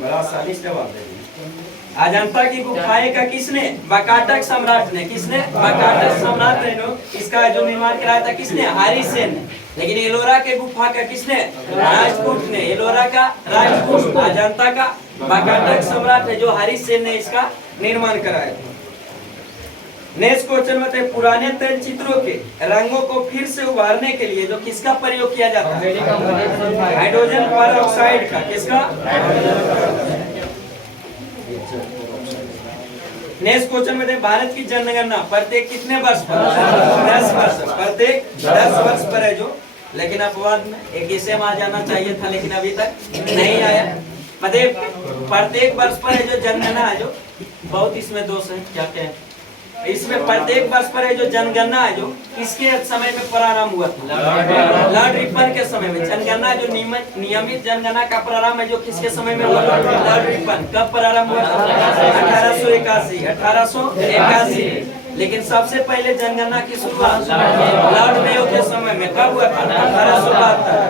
बड़ा आसानी से जवाब दे दिया। अजंता की गुफाएं का किसने, बकाटक सम्राट ने। किसने, बकाटक सम्राट ने इसका जो निर्माण कराया था, किसने, हरिसेन ने। लेकिन एलोरा के गुफा का किसने? राजपूत ने। एलोरा का राजपूत, अजंता का वाकाटक सम्राट है जो हरीश सेन ने इसका निर्माण कराया। नेक्स्ट क्वेश्चन में है पुराने तैल चित्रों के रंगों को फिर से उभारने के लिए जो किसका प्रयोग किया जाता है? हाइड्रोजन परऑक्साइड का। किसका? नेक्स्ट क्वेश्चन में भारत की जनगणना प्रत्येक कितने वर्ष पर? 10 वर्ष। प्रत्येक 10 वर्ष पर है जो, लेकिन अपवाद में एक इसे में आ जाना चाहिए था लेकिन अभी तक नहीं आया। मतलब प्रत्येक वर्ष पर है जो जनगणना है जो, बहुत इसमें दोष है, क्या कहें इसमें प्रत्येक वर्ष पर है जो जनगणना है जो किसके समय में प्रारंभ हुआ था? लॉर्ड रिपन के समय में। जनगणना जो नियमित जनगणना का प्रारंभ है जो किसके समय में हुआ? Lord Ripon. कब प्रारंभ हुआ था? 1881। लेकिन सबसे पहले जनगणना की शुरुआत लॉर्ड मेयो के समय में कब हुआ था?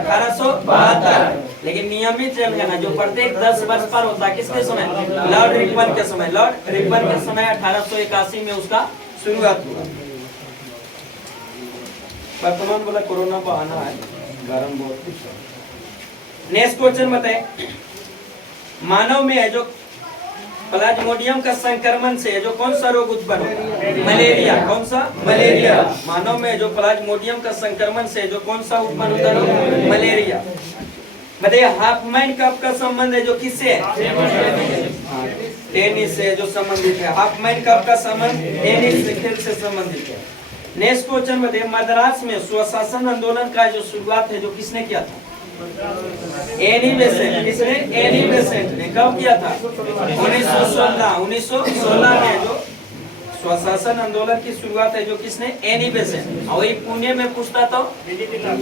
1872। लेकिन नियमित जनगणना जो प्रत्येक 10 वर्ष पर होता है किसके समय? लॉर्ड रिपन के समय। लॉर्ड रिपन के समय 1881 में उसका शुरुआत हुआ। वर्तमान वाला कोरोना बहाना है, गरम बहुत। नेक्स्ट क्वेश्चन बताए मानव में है जो प्लाज्मोडियम का संक्रमण से जो कौन सा रोग उत्पन्न होता है? मलेरिया। कौन सा? मलेरिया। मानव में जो प्लाज्मोडियम का संक्रमण से जो कौन सा उत्पन्न होता है? मलेरिया। बताइए हाफमैन कप का संबंध है जो किससे है? टेनिस से जो संबंधित है। हाफमैन कप का संबंध टेनिस से खेल से संबंधित है। नेक्स्ट क्वेश्चन बताइए मद्रास में स्वशासन आंदोलन का जो शुरुआत है जो किसने किया था? Annie Besant. किसने? एनी बेसेंट ने। कब किया था? 1916 में जो स्वशासन आंदोलन की शुरुआत है जो किसने? Annie Besant. और वही पुणे में पूछता तो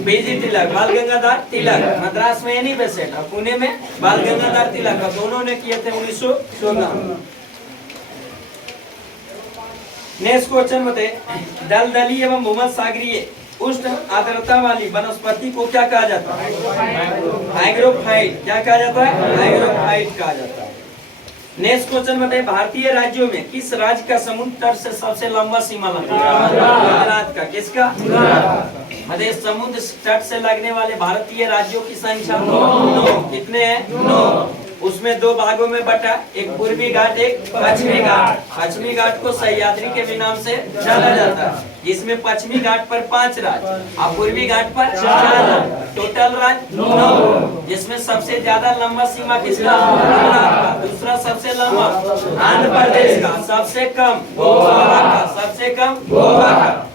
बीजी तिलक, बाल गंगाधर तिलक। मद्रास में एनी बेसेंट और पुणे में बाल गंगाधर तिलक, दोनों ने किए थे 1916। नेक्स्ट क्वेश्चन बताइए दलदली एवं भूमध्यसागरीय उष्ण आर्द्रता वाली वनस्पति को क्या कहा जाता है? हाइग्रोफाइट। क्या कहा जाता है? हाइग्रोफाइट कहा जाता है। नेक्स्ट क्वेश्चन बताइए भारतीय राज्यों में किस राज्य का समुद्र तट से सबसे लंबा सीमा लगता है? गुजरात का। किसका? मध्य समुद्र तट से लगने वाले भारतीय राज्यों की संख्या 9। कितने हैं? 9। उसमें 2 भागों में बटा, एक पूर्वी घाट एक पश्चिमी घाट। पश्चिमी घाट को सह्याद्री के भी नाम से जाना जाता है, जिसमें पश्चिमी घाट पर 5 राज्य और पूर्वी घाट पर 4। टोटल राज्य 9, जिसमें सबसे ज्यादा लंबा सीमा किसका? दूसरा सबसे लंबा आंध्र प्रदेश का, सबसे कम गोवा का, सबसे कम गोवा का।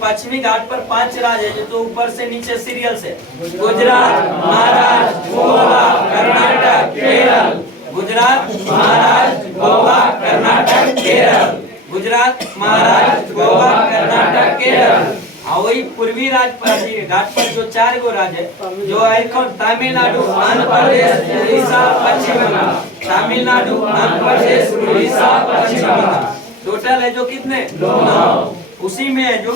पश्चिमी घाट पर 5 राज्य है जो ऊपर से नीचे सीरियल से गुजरात, महाराष्ट्र, गोवा, कर्नाटक, केरल। गुजरात, महाराष्ट्र, गोवा, कर्नाटक, केरल। गुजरात, महाराष्ट्र, गोवा, कर्नाटक, केरल। और वही पूर्वी राज्य घाट पर जो 4 गो राज्य है जो है कौन? तमिलनाडु, आंध्र प्रदेश, उड़ीसा, पश्चिम बंगाल। तमिलनाडु, आंध्र प्रदेश, उड़ीसा, पश्चिम बंगाल। टोटल है जो कितने? 9। उसी में है जो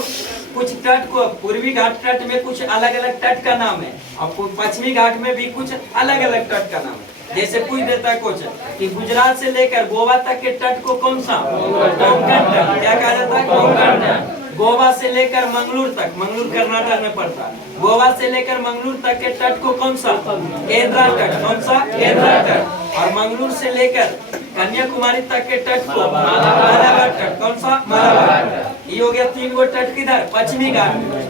कुछ तट को पूर्वी घाट तट में कुछ अलग अलग तट का नाम है और पश्चिमी घाट में भी कुछ अलग अलग तट का नाम है। जैसे पूछ देता है क्वेश्चन कि गुजरात से लेकर गोवा तक के तट को कौन सा? कोंकण तट। क्या कहा जाता है? कोंकण तट। गोवा से लेकर मंगलूर तक, मंगलूर कर्नाटक में पड़ता है, गोवा से लेकर मंगलूर तक के तट को कौन सा? केंद्रा तट। कौन सा? केंद्रा तट। और मंगलूर से लेकर कन्याकुमारी तक के तट को मालाबार तट। कौन सा? मालाबार तट। ये हो गया 3 गो तट किधर? पश्चिमी घाट में।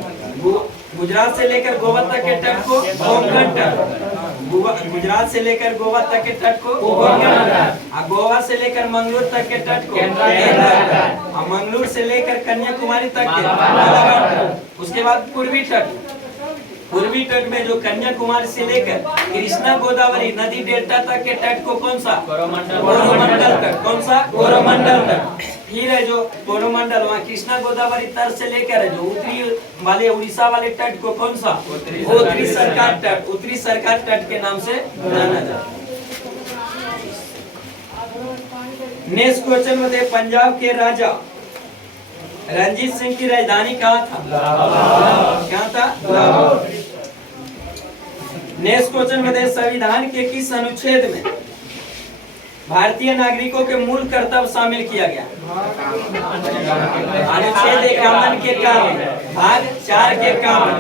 गुजरात से लेकर गोवा तक के तट को कोंकण तट। गुजरात से लेकर गोवा तक के तट को कोंकण तट। और गोवा से लेकर मंगलूर तक के तट को केंद्रा तट। और मंगलूर से लेकर कन्याकुमारी तक के मालाबार तट। उसके बाद पूर्वी तट। पूर्वी तट में जो कन्याकुमारी से लेकर कृष्णा गोदावरी नदी डेल्टा तक के तट को कौन सा? कोरोमंडल तट। कौन सा? कोरोमंडल तट। फिर है जो कोरोमंडल वहाँ कृष्णा गोदावरी तट से लेकर है जो उत्तरी वाले उड़ीसा वाले तट को कौन सा? उत्तरी सरकार तट। उत्तरी सरकार तट के नाम से जाना जाता है। नेक्स्ट क्वेश्चन में पंजाब के राजा रंजीत सिंह की राजधानी कहाँ था? क्या था? नेक्स्ट क्वेश्चन में संविधान के किस अनुच्छेद में भारतीय नागरिकों के मूल कर्तव्य शामिल किया गया? अनुच्छेद 51 के काम भाग 4 के काम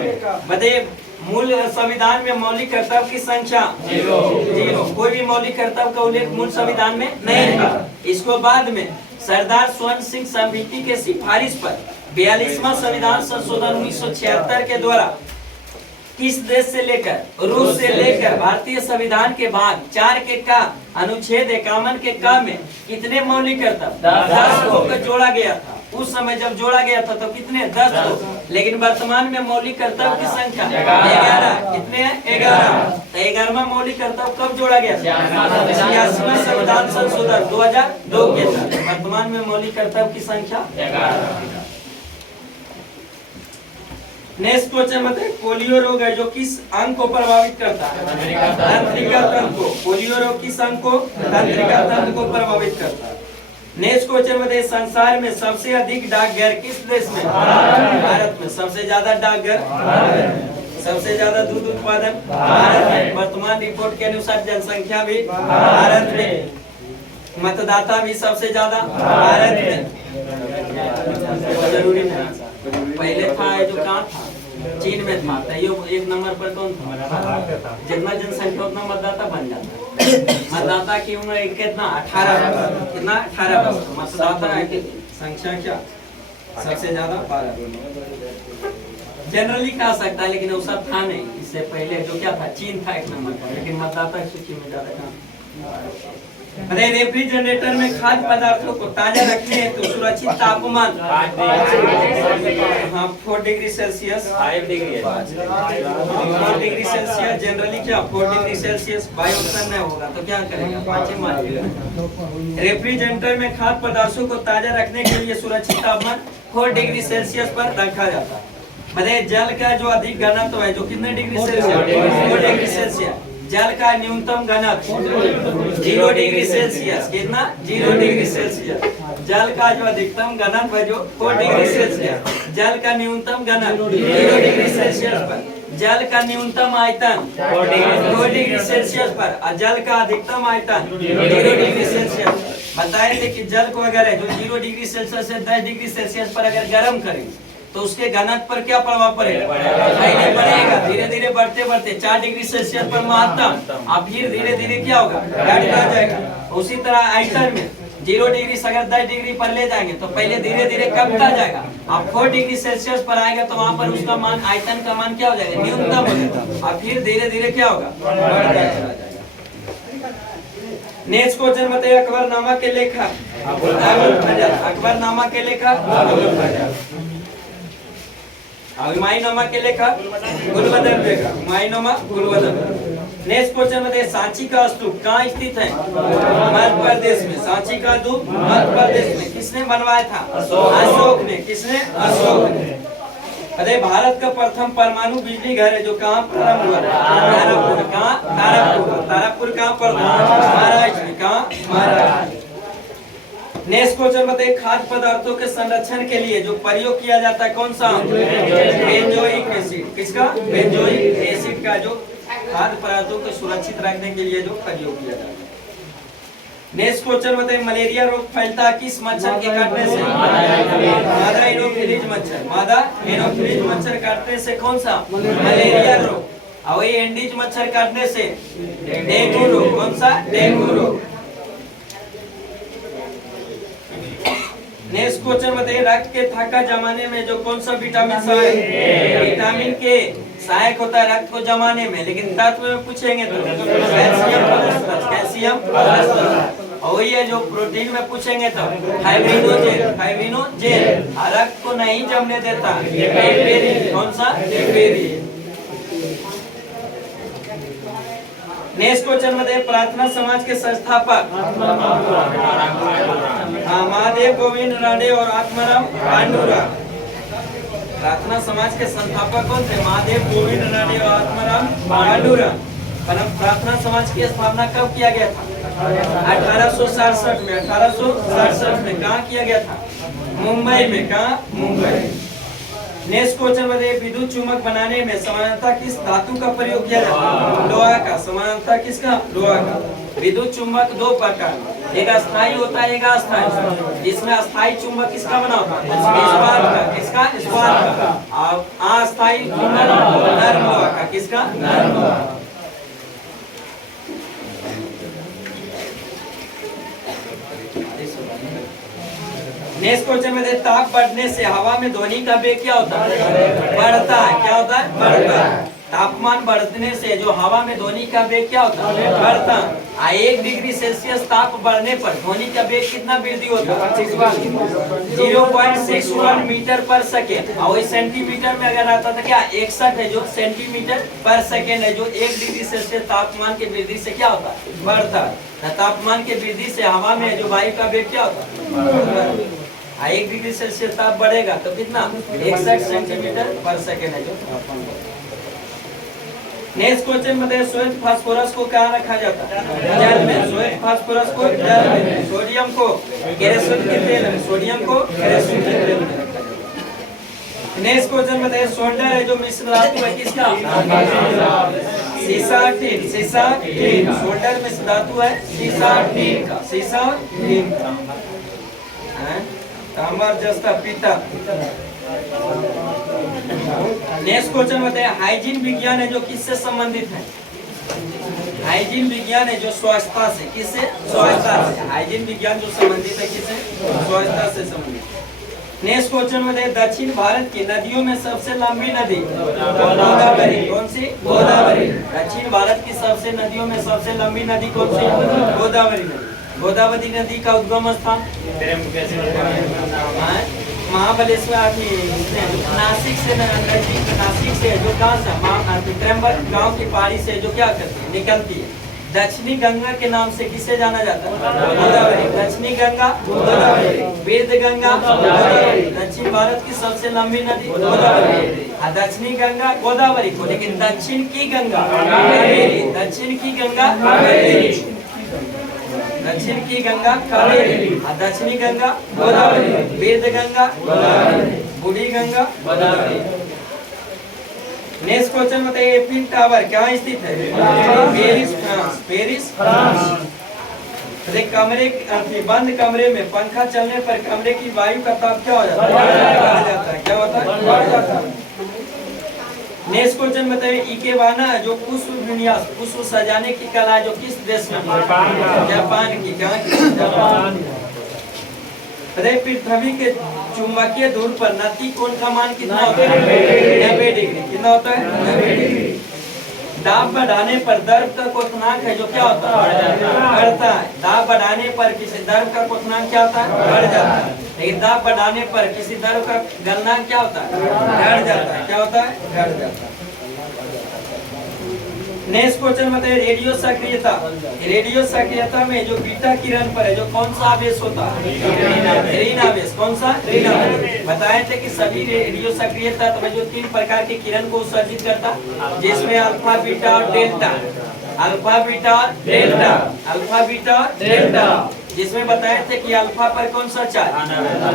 बताइए मूल संविधान में मौलिक कर्तव्य की संख्या 0। कोई भी मौलिक कर्तव्य का उल्लेख मूल संविधान में नहीं था। इसको बाद में सरदार स्वर्ण सिंह समिति के सिफारिश पर 42वां संविधान संशोधन 1976 के द्वारा किस देश से लेकर रूस से लेकर भारतीय संविधान के भाग 4 के का अनुच्छेद 51 के का में कितने मौलिक कर्तव्य 10 को जोड़ा गया था। उस समय जब जोड़ा गया था तो कितने 10 को, लेकिन वर्तमान में मौलिक कर्तव्य की संख्या 11। कितने हैं 11। तो 11वां मौलिक कर्तव्य कब जोड़ा गया था 86वां संविधान संशोधन 2002 के तहत। वर्तमान में मौलिक कर्तव्य की संख्या 11। नेक्स्ट क्वेश्चन बताइए, पोलियो रोग है जो किस अंग को प्रभावित करता है तंत्रिका तंत्र को। पोलियो रोग किस अंग को तंत्रिका तंत्र को प्रभावित करता है। नेक्स्ट क्वेश्चन बताइए, संसार में सबसे अधिक डाकघर किस देश में भारत में। सबसे ज्यादा डाकघर, सबसे ज्यादा दूध उत्पादन भारत में। वर्तमान रिपोर्ट के अनुसार जनसंख्या भी भारत में, मतदाता भी सबसे ज्यादा भारत में। जरूरी नहीं, पहले था जो कहाँ था चीन में था, तो ये 1 नंबर पर कौन था। जितना जनसंख्या उतना मतदाता बन जाता। मतदाता की उम्र कितना 18 कितना 18 वर्ष। मतदाता की संख्या क्या सबसे ज्यादा 12। जनरली कहा सकता है लेकिन वो सब था नहीं। इससे पहले जो क्या था चीन था 1 नंबर पर, लेकिन मतदाता सूची में ज्यादा था। रेफ्रिजरेटर में खाद्य पदार्थों को ताजा रखने हेतु तो सुरक्षित तापमान 4 degree Celsius 5 degree 4 degree Celsius. Generally क्या 4 डिग्री सेल्सियस। बाई ऑप्शन नहीं होगा तो क्या करेगा 5 ही मान लेगा। रेफ्रिजरेटर में खाद्य पदार्थों को ताजा रखने के लिए सुरक्षित तापमान 4 डिग्री सेल्सियस पर रखा जाता है। बताइए जल का जो अधिक घनत्व है जो कितने डिग्री सेल्सियस 4 डिग्री सेल्सियस। जल का न्यूनतम घनत्व 0 डिग्री सेल्सियस। कितना 0 डिग्री सेल्सियस। जल का जो अधिकतम घनत्व है जो 4 डिग्री सेल्सियस। जल का न्यूनतम घनत्व 0 डिग्री सेल्सियस पर। जल का न्यूनतम आयतन 2 डिग्री सेल्सियस पर और जल का अधिकतम आयतन 0 डिग्री सेल्सियस। बताए थे कि जल को अगर जो 0 डिग्री सेल्सियस से 10 डिग्री सेल्सियस पर अगर गर्म करेंगे तो उसके घनत्व पर क्या प्रभाव पड़ेगा पहले बढ़ेगा, धीरे धीरे बढ़ते बढ़ते 4 डिग्री सेल्सियस पर महत्तम, अब फिर धीरे धीरे क्या होगा घटता जाएगा। उसी तरह आयतन में 0 डिग्री से अगर 10 डिग्री पर ले जाएंगे तो पहले धीरे धीरे कमता जाएगा। अब 4 डिग्री सेल्सियस पर आएगा तो वहाँ पर उसका मान आयतन का मान क्या हो जाएगा न्यूनतम हो जाएगा, अब फिर धीरे धीरे क्या होगा बढ़ता चला जाएगा। नेक्स्ट क्वेश्चन बताइए, अकबरनामा के लेखक अकबरनामा के लेखक हुमायूंनामा के लेखक गुलबदन बेगम। हुमायूंनामा गुलबदन। नेक्स्ट क्वेश्चन बताइए, सांची का स्तूप कहाँ स्थित है मध्य प्रदेश में। सांची का स्तूप मध्य प्रदेश में। किसने बनवाया था अशोक ने। किसने अशोक ने। अरे भारत का प्रथम परमाणु बिजली घर है जो कहाँ प्रारंभ हुआ तारापुर। कहाँ तारापुर। तारापुर कहाँ पर महाराष्ट्र में। कहाँ महाराष्ट्र। नेक्स्ट क्वेश्चन बताइए, खाद्य पदार्थों के संरक्षण के लिए जो प्रयोग किया जाता है कौन सा बेंजोइक एसिड। किसका बेंजोइक एसिड का जो खाद्य पदार्थों को सुरक्षित रखने के लिए जो प्रयोग किया जाता है। नेक्स्ट क्वेश्चन बताइए, मलेरिया रोग फैलता किस मच्छर के काटने से मादा एनोफिलीज मच्छर। मादा एनोफिलीज मच्छर काटने से कौन सा मलेरिया रोग। और ये एंडीज मच्छर काटने से डेंगू रोग। कौन सा डेंगू रोग। नेक्स्ट क्वेश्चन बताइए, रक्त के थक्का जमाने में जो कौन सा विटामिन विटामिन के सहायक होता है रक्त को जमाने में, लेकिन तत्व में पूछेंगे तो कैल्शियम और वही है जो प्रोटीन में पूछेंगे तो फाइब्रिनोजेन। रक्त को नहीं जमने देता कौन सा पेपरिन। नेक्स्ट क्वेश्चन बताइए, प्रार्थना समाज के संस्थापक महादेव गोविंद रानडे और आत्माराम पांडुरंग। प्रार्थना समाज के संस्थापक कौन थे महादेव गोविंद रानडे और आत्माराम पांडुरंग। प्रार्थना समाज की स्थापना कब किया गया था 1867 में। 1867 में कहाँ किया गया था मुंबई में। कहाँ मुंबई। नेक्स्ट क्वेश्चन मध्ये विद्युत चुम्बक बनाने में समानता किस धातु का प्रयोग किया जाता है? लोहा का। समानता किसका? लोहा का। विद्युत चुम्बक दो प्रकार, एक अस्थायी होता है, एक अस्थायी। जिसमें अस्थायी चुम्बक किसका बना होता है? इस्पात का। किसका? इस्पात का। और अस्थायी चुम्बक नरम लोहा का। किसका? नरम लोहा। नेक्स्ट क्वेश्चन में ताप बढ़ने से हवा में ध्वनि का वेग क्या होता है? बढ़ता है। क्या होता है? बढ़ता है। तापमान बढ़ने से जो हवा में ध्वनि का वेग क्या होता है? बढ़ता है। 1 डिग्री सेल्सियस ताप बढ़ने पर ध्वनि का वेग कितना वृद्धि होता है? 0.61 मीटर पर सेकेंड। और वही सेंटीमीटर में अगर आता था क्या? 61 है जो सेंटीमीटर पर सेकेंड है, जो 1 डिग्री सेल्सियस तापमान की वृद्धि से क्या होता है? बढ़ता है। तापमान की वृद्धि से हवा में जो वायु का वेग क्या होता है? 1 डिग्री सेल्सियस ताप बढ़ेगा तो कितना? 61 सेंटीमीटर पर सेकेंड है जो। नेक्स्ट क्वेश्चन में श्वेत फास्फोरस को कहाँ रखा जाता है? जल में। श्वेत फास्फोरस को जल में। सोडियम को केरोसिन के तेल में। सोडियम को केरोसिन के तेल में रखा जाता है। नेक्स्ट क्वेश्चन में सोल्डर है जो मिश्र धातु है, किसका? सीसा टीन। सीसा टीन। सोल्डर मिश्र धातु है सीसा टीन का। सीसा टीन का। तांबा जस्ता पीतल। नेक्स्ट क्वेश्चन बताइए हाइजीन विज्ञान है जो किससे संबंधित है? हाइजीन विज्ञान है जो स्वच्छता से। किससे? स्वच्छता से। हाइजीन विज्ञान जो संबंधित है किससे? स्वच्छता से संबंधित। नेक्स्ट क्वेश्चन बताइए दक्षिण भारत की नदियों में सबसे लंबी नदी? गोदावरी। कौन सी? गोदावरी। दक्षिण भारत की सबसे नदियों में सबसे लंबी नदी कौन सी? गोदावरी नदी। गोदावरी नदी का उद्गम स्थान महाबलेश्वर। नासिक से नजदीक, नासिक से जो कहाँ से त्र्यंबक गांव की पहाड़ी से जो क्या करती है? निकलती है। दक्षिणी गंगा के नाम से किसे जाना जाता है? गोदावरी। दक्षिणी गंगा गोदावरी। वेद गंगा गोदावरी। दक्षिण भारत की सबसे लंबी नदी गोदावरी। दक्षिणी गंगा गोदावरी को, लेकिन दक्षिण की गंगा कावेरी। दक्षिण की गंगा कावेरी। दक्षिण की गंगा कावेरी। दक्षिणी गंगा गोदावरी। वेद गंगा गोदावरी। बूढ़ी गंगा गोदावरी। नेक्स्ट क्वेश्चन बताइए एफिल टावर कहाँ स्थित है? Paris, France. Paris, France. कमरे बंद कमरे में पंखा चलने पर कमरे की वायु का ताप क्या हो जाता है? क्या होता है? बढ़ जाता है। नेक्स्ट क्वेश्चन बताइए इकेबाना जो पुष्प विन्यास, पुष्प सजाने की कला जो किस देश में? जापान की। कहाँ की? जापान। पृथ्वी के चुंबकीय ध्रुव पर नती कोण का मान कितना होता है? 90 डिग्री। कितना होता है? 90 डिग्री। दाब बढ़ाने पर द्रव का क्वथनांक है जो क्या होता है? बढ़ता है। दाब बढ़ाने पर किसी द्रव का क्वथनांक क्या होता है? बढ़ जाता है। लेकिन दाब बढ़ाने पर किसी द्रव का गलनांक क्या होता है? घट जाता है। क्या होता है? घट जाता है। नेक्स्ट क्वेश्चन बताइए रेडियो सक्रियता। रेडियो सक्रियता में जो बीटा किरण पर है जो कौन सा आवेश होता है? ऋण आवेश। कौन सा? ऋण आवेश। बताए थे कि सभी रेडियो सक्रियता में जो 3 प्रकार की किरण को उत्सर्जित करता, जिसमें अल्फा, बीटा और डेल्टा। अल्फा, बीटा और डेल्टा। अल्फा, बीटा और डेल्टा। जिसमें बताए थे कि अल्फा पर कौन सा चार्ज?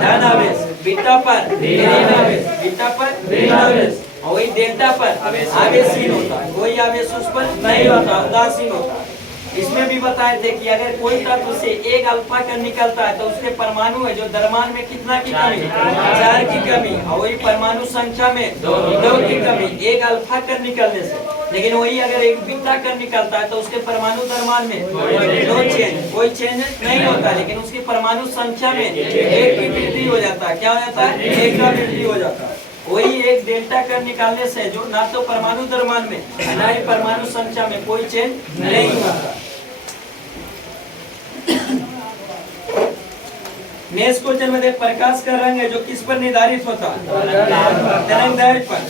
धन आवेश। बीटा पर ऋण आवेश। बीटा पर ऋण आवेश। और वही डेल्टा पर आवेशहीन होता है। कोई आवेश उस पर नहीं होता, उदासीन होता है। इसमें भी बताए थे कि अगर कोई तत्व से एक अल्फा कण निकलता है तो उसके परमाणु है जो द्रव्यमान में कितना की कमी? 4 की कमी। और वही परमाणु संख्या में 2 की कमी एक अल्फा कण निकलने से। लेकिन वही अगर एक बीटा कण निकलता है तो उसके परमाणु द्रव्यमान में 2 चेंज, कोई चेंज नहीं होता, लेकिन उसकी परमाणु संख्या में 1 की वृद्धि हो जाता है। क्या हो जाता है? 1 का वृद्धि हो जाता है। वही एक डेल्टा कण निकालने से जो ना तो परमाणु द्रव्यमान में ना ही परमाणु संख्या में कोई चेंज नहीं होता। नेक्स्ट क्वेश्चन में प्रकाश का रंग है जो किस पर निर्धारित होता है? तरंगदैर्घ्य पर।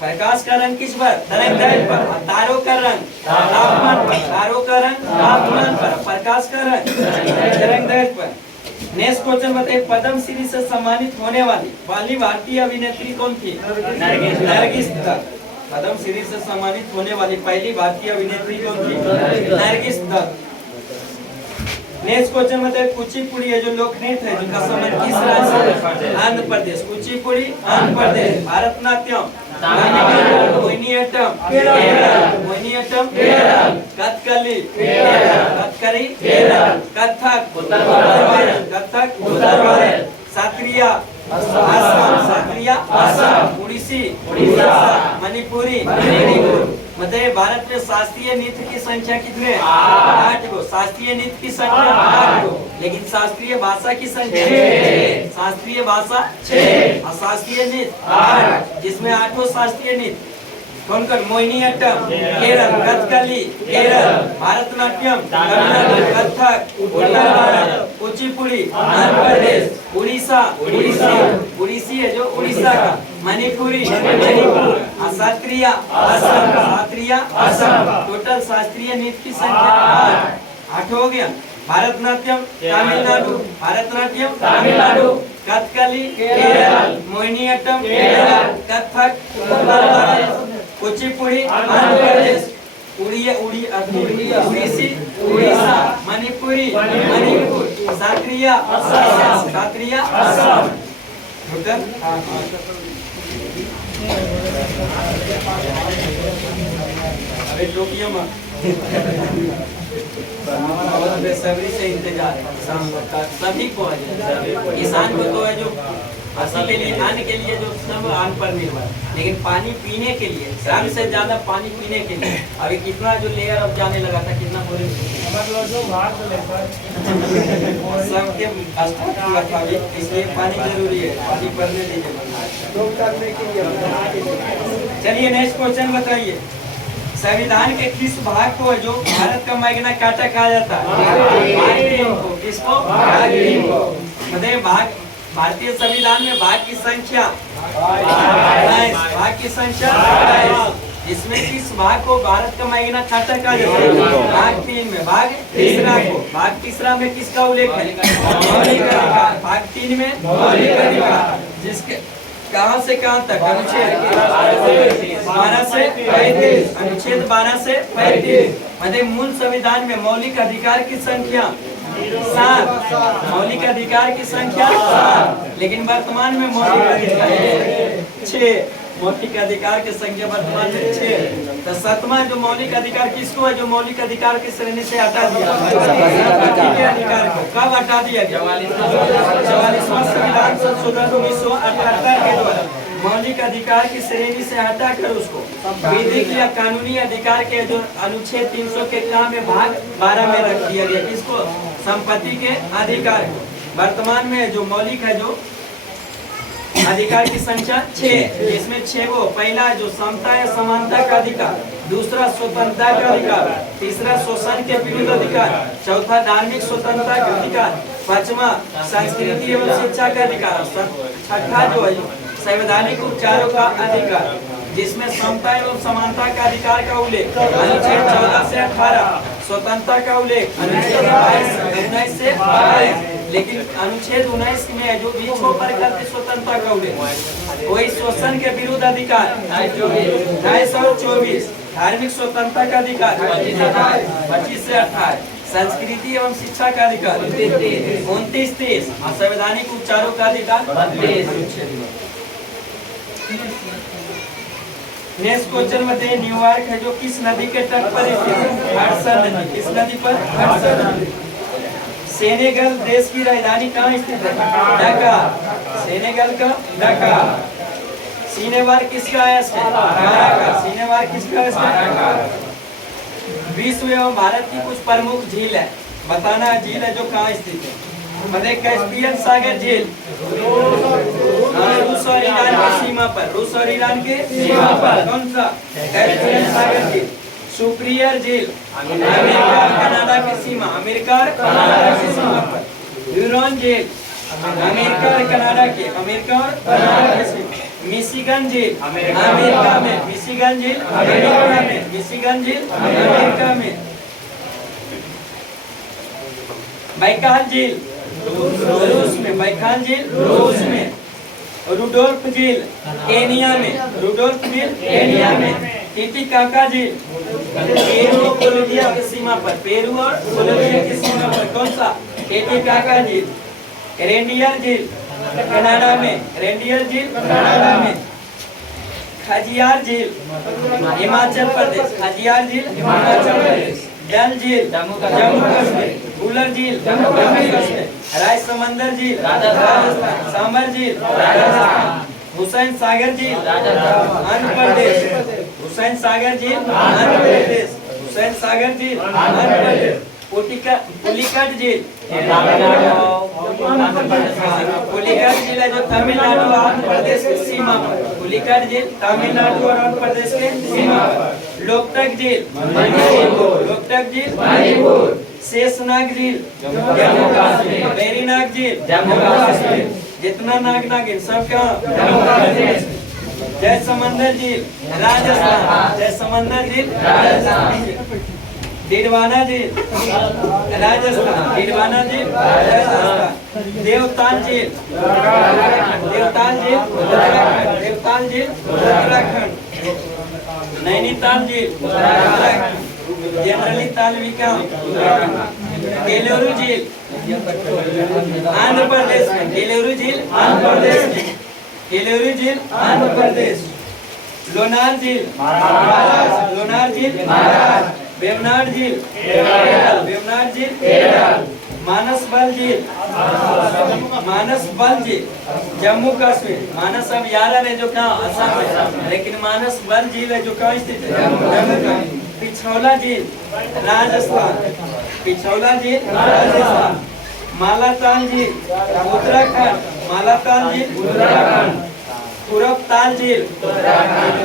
प्रकाश का रंग किस पर? तरंगदैर्घ्य पर। तारों का रंग तापमान पर। तारों का रंग तापमान पर। प्रकाश का रंग तरंगदैर्घ्य पर। नेक्स्ट क्वेश्चन बताइए पद्म श्री से सम्मानित होने वाली पहली भारतीय अभिनेत्री कौन थी? नरगिस दत्त। पद्म श्री से सम्मानित होने वाली पहली भारतीय अभिनेत्री कौन थी? नरगिस दत्त। नेक्स्ट क्वेश्चन बताइए कुचिपुड़ी है जो लोकनृत्य है जिनका संबंध किस राज्य से? आंध्र प्रदेश। कुचिपुड़ी आंध्र प्रदेश। भारतनाट्यम मोहिनीअट्टम केरल। मोहिनीअट्टम केरल। कथकली केरल। कथकली केरल। कथक उत्तर भारत। कथक उत्तर भारत। सात्रिया असम। सात्रिया असम। ओडिसी उड़ीसा। मणिपुरी मणिपुर। मतलब भारत में शास्त्रीय नृत्य की संख्या कितने है? 8 गो। शास्त्रीय नृत्य की संख्या 8 गो, लेकिन शास्त्रीय भाषा की संख्या 6। शास्त्रीय भाषा 6 और शास्त्रीय नृत्य 8, जिसमें 8 शास्त्रीय नृत्य कौन कौन? मोहिनीअट्टम केरल। कथकली केरल। भारतनाट्यम तमिलनाडु। कथक उत्तर भारत। कुचिपुड़ी आंध्र प्रदेश। उड़ीसा उड़ीसी है जो उड़ीसा का। मणिपुरी मणिपुर। शास्त्रीय असम। शास्त्रीय असम। टोटल शास्त्रीय नृत्य की संख्या 8 हो गया। भारतनाट्यम तमिलनाडु। भारतनाट्यम तमिलनाडु। कथकली केरल। मोहिनीअट्टम केरल। कथक उत्तर भारत। कुचिपुड़ी आंध्र प्रदेश। उड़ीसी उड़ीसा। मणिपुरी मणिपुर। शास्त्रीय असम। शास्त्रीय असम। टोटल अरे टोकियो में बहुत बेसब्री से इंतजार है शाम का सभी को है। किसान को तो है जो अस्सी के लिए अन्न के लिए जो सब अन्न पर निर्भर, लेकिन पानी पीने के लिए कम से ज्यादा पानी पीने के लिए अभी कितना जो लेयर अब जाने लगा था, कितना बोले सबके इसलिए पानी जरूरी है। पानी पड़ने दीजिए। चलिए नेक्स्ट क्वेश्चन बताइए। संविधान के किस भाग को जो भारत का मैग्ना कार्टा कहा जाता है? किसको? मतलब भाग भारतीय संविधान में भाग की संख्या 22। भाग की संख्या 22। इसमें किस भाग को भारत का मैग्ना कार्टा कहा जाता है? भाग 3 में। भाग तीसरा को। भाग तीसरा में किसका उल्लेख है? मौलिक अधिकार। भाग 3 में मौलिक अधिकार, जिसके कहां से कहां तक? अनुच्छेद 12 से 35। अनुच्छेद 12 से 35। मतलब मूल संविधान में मौलिक अधिकार की संख्या 7। मौलिक अधिकार की संख्या 7, लेकिन वर्तमान में मौलिक अधिकार 6। मौलिक अधिकार की संख्या वर्तमान में 6। तो 7वां जो मौलिक अधिकार किसको है? जो मौलिक अधिकार की श्रेणी से हटा दिया अधिकार को। कब हटा दिया गया? 44वां संविधान संशोधन 1978 के द्वारा मौलिक अधिकार की श्रेणी से हटाकर उसको विधिक या कानूनी अधिकार के जो अनुच्छेद 300 के काम में भाग 12 में रख दिया गया। किसको? संपत्ति के अधिकार को। वर्तमान में जो मौलिक है जो अधिकार की संख्या 6, जिसमें 6 को पहला जो समता या समानता का अधिकार, दूसरा स्वतंत्रता का अधिकार, तीसरा शोषण के विरुद्ध अधिकार, चौथा धार्मिक स्वतंत्रता का अधिकार, पांचवा संस्कृति एवं शिक्षा का अधिकार, छठा जो है संवैधानिक उपचारों का अधिकार, जिसमें समता एवं समानता का अधिकार का उल्लेख अनुच्छेद 14 से 18, स्वतंत्रता का उल्लेख अनुच्छेद 19 से 22, लेकिन अनुच्छेद 19 में जो विश्व प्रकार की स्वतंत्रता का उल्लेख, वही शोषण के विरुद्ध अधिकार 224, धार्मिक स्वतंत्रता का अधिकार 25 से 28, संस्कृति एवं शिक्षा का अधिकार 29-30, संवैधानिक उपचारों का अधिकार 32। नेक्स्ट क्वेश्चन बताइए। न्यूयॉर्क है जो किस नदी के तट पर स्थित? हडसन नदी। किस नदी पर? हडसन नदी। सेनेगल देश की राजधानी कहाँ स्थित है? ढाका। सेनेगल का ढाका। सीनेवार किसका है? सीनेवार किसका है? विश्व एवं भारत की कुछ प्रमुख झील है, बताना है झील है जो कहाँ स्थित है। मतलब कैस्पियन सागर झील रूस और ईरान की सीमा पर। रूस और ईरान के सीमा पर कौन सा? कैस्पियन सागर झील। सुपीरियर झील अमेरिका और कनाडा की सीमा। अमेरिका और कनाडा की सीमा पर। ह्यूरॉन झील अमेरिका और कनाडा के। अमेरिका और कनाडा की सीमा। मिशिगन झील अमेरिका में। मिशिगन झील अमेरिका में। मिशिगन झील अमेरिका में। बैकाल झील रूस में। बैकाल झील रूस में। रुडोल्फ झील केनिया में। रुडोल्फ झील केनिया में। टिटिकाका झील पेरू और बोलिविया की सीमा पर, पेरू और बोलिविया की सीमा पर कौन सा? टीटीकाका झील, रेंडियर झील कनाडा में, रेंडियर झील कनाडा में, खजियार झील हिमाचल प्रदेश, खजियार झील हिमाचल प्रदेश, डल झील जम्मू कश्मीर, बुलर झील जम्मू कश्मीर, राय समंदर झील राजस्थान, सांबर झील राजस्थान, हुसैन सागर झील आंध्र प्रदेश, हुसैन सागर झील आंध्र प्रदेश, हुसैन सागर झील आंध्र प्रदेश, पुलिकट झील पुलिकट झील है जो तमिलनाडु और आंध्र प्रदेश की सीमा पर, पुलिकट झील तमिलनाडु और आंध्र प्रदेश के सीमा पर, लोकटक झील लोकटक झील मणिपुर, शेषनाग झील जम्मू कश्मीर, वेरीनाग झील जम्मू कश्मीर, जितना नाग नागिन सब कहाँ जम्मू कश्मीर, जय समंदर झील राजस्थान, जय समंदर झील राजस्थान, डिडवाना झील राजस्थान, डिडवाना झील राजस्थान, देवताल झील देवताल झील उत्तराखंड, देवताल झील उत्तराखंड, नैनीताल झील उत्तराखंड, जनरली तालविका केलोरू झील आंध्र प्रदेश में, केलोरू झील आंध्र प्रदेश में, केलोरू झील आंध्र प्रदेश, लोनार झील महाराष्ट्र, लोनार झील महाराष्ट्र, वेवनाड झील वेवनाड झील, मानस बल झील मानस बल झील जम्मू कश्मीर, मानस अब यार है जो कहाँ असम में, लेकिन मानस बल झील है जो कहाँ स्थित है जम्मू कश्मीर, पिछौला झील राजस्थान, पिछौला झील राजस्थान, मालाताल झील उत्तराखंड, मालाताल झील उत्तराखंड, कुरबताल झील उत्तराखंड,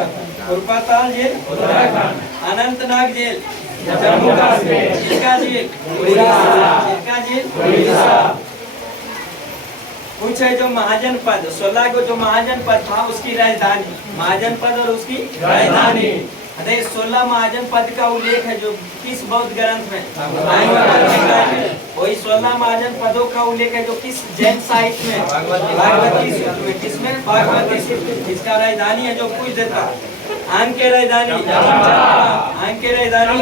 कुरबताल झील उत्तराखंड, अनंतनाग झील जम्मू कश्मीर, चिल्का झील उड़ीसा, चिल्का झील उड़ीसा। कुछ है जो महाजनपद, 16 को जो महाजनपद था उसकी राजधानी, महाजनपद और उसकी राजधानी, अरे 16 महाजनपद का उल्लेख है जो किस बौद्ध ग्रंथ में, वही 16 महाजनपदों का उल्लेख है जो किस जैन साहित्य में, भागवती सूत्र में, किसमें भागवती सूत्र, इसका राजधानी है जो पूछ देता, आंग के राजधानी, आंग के राजधानी,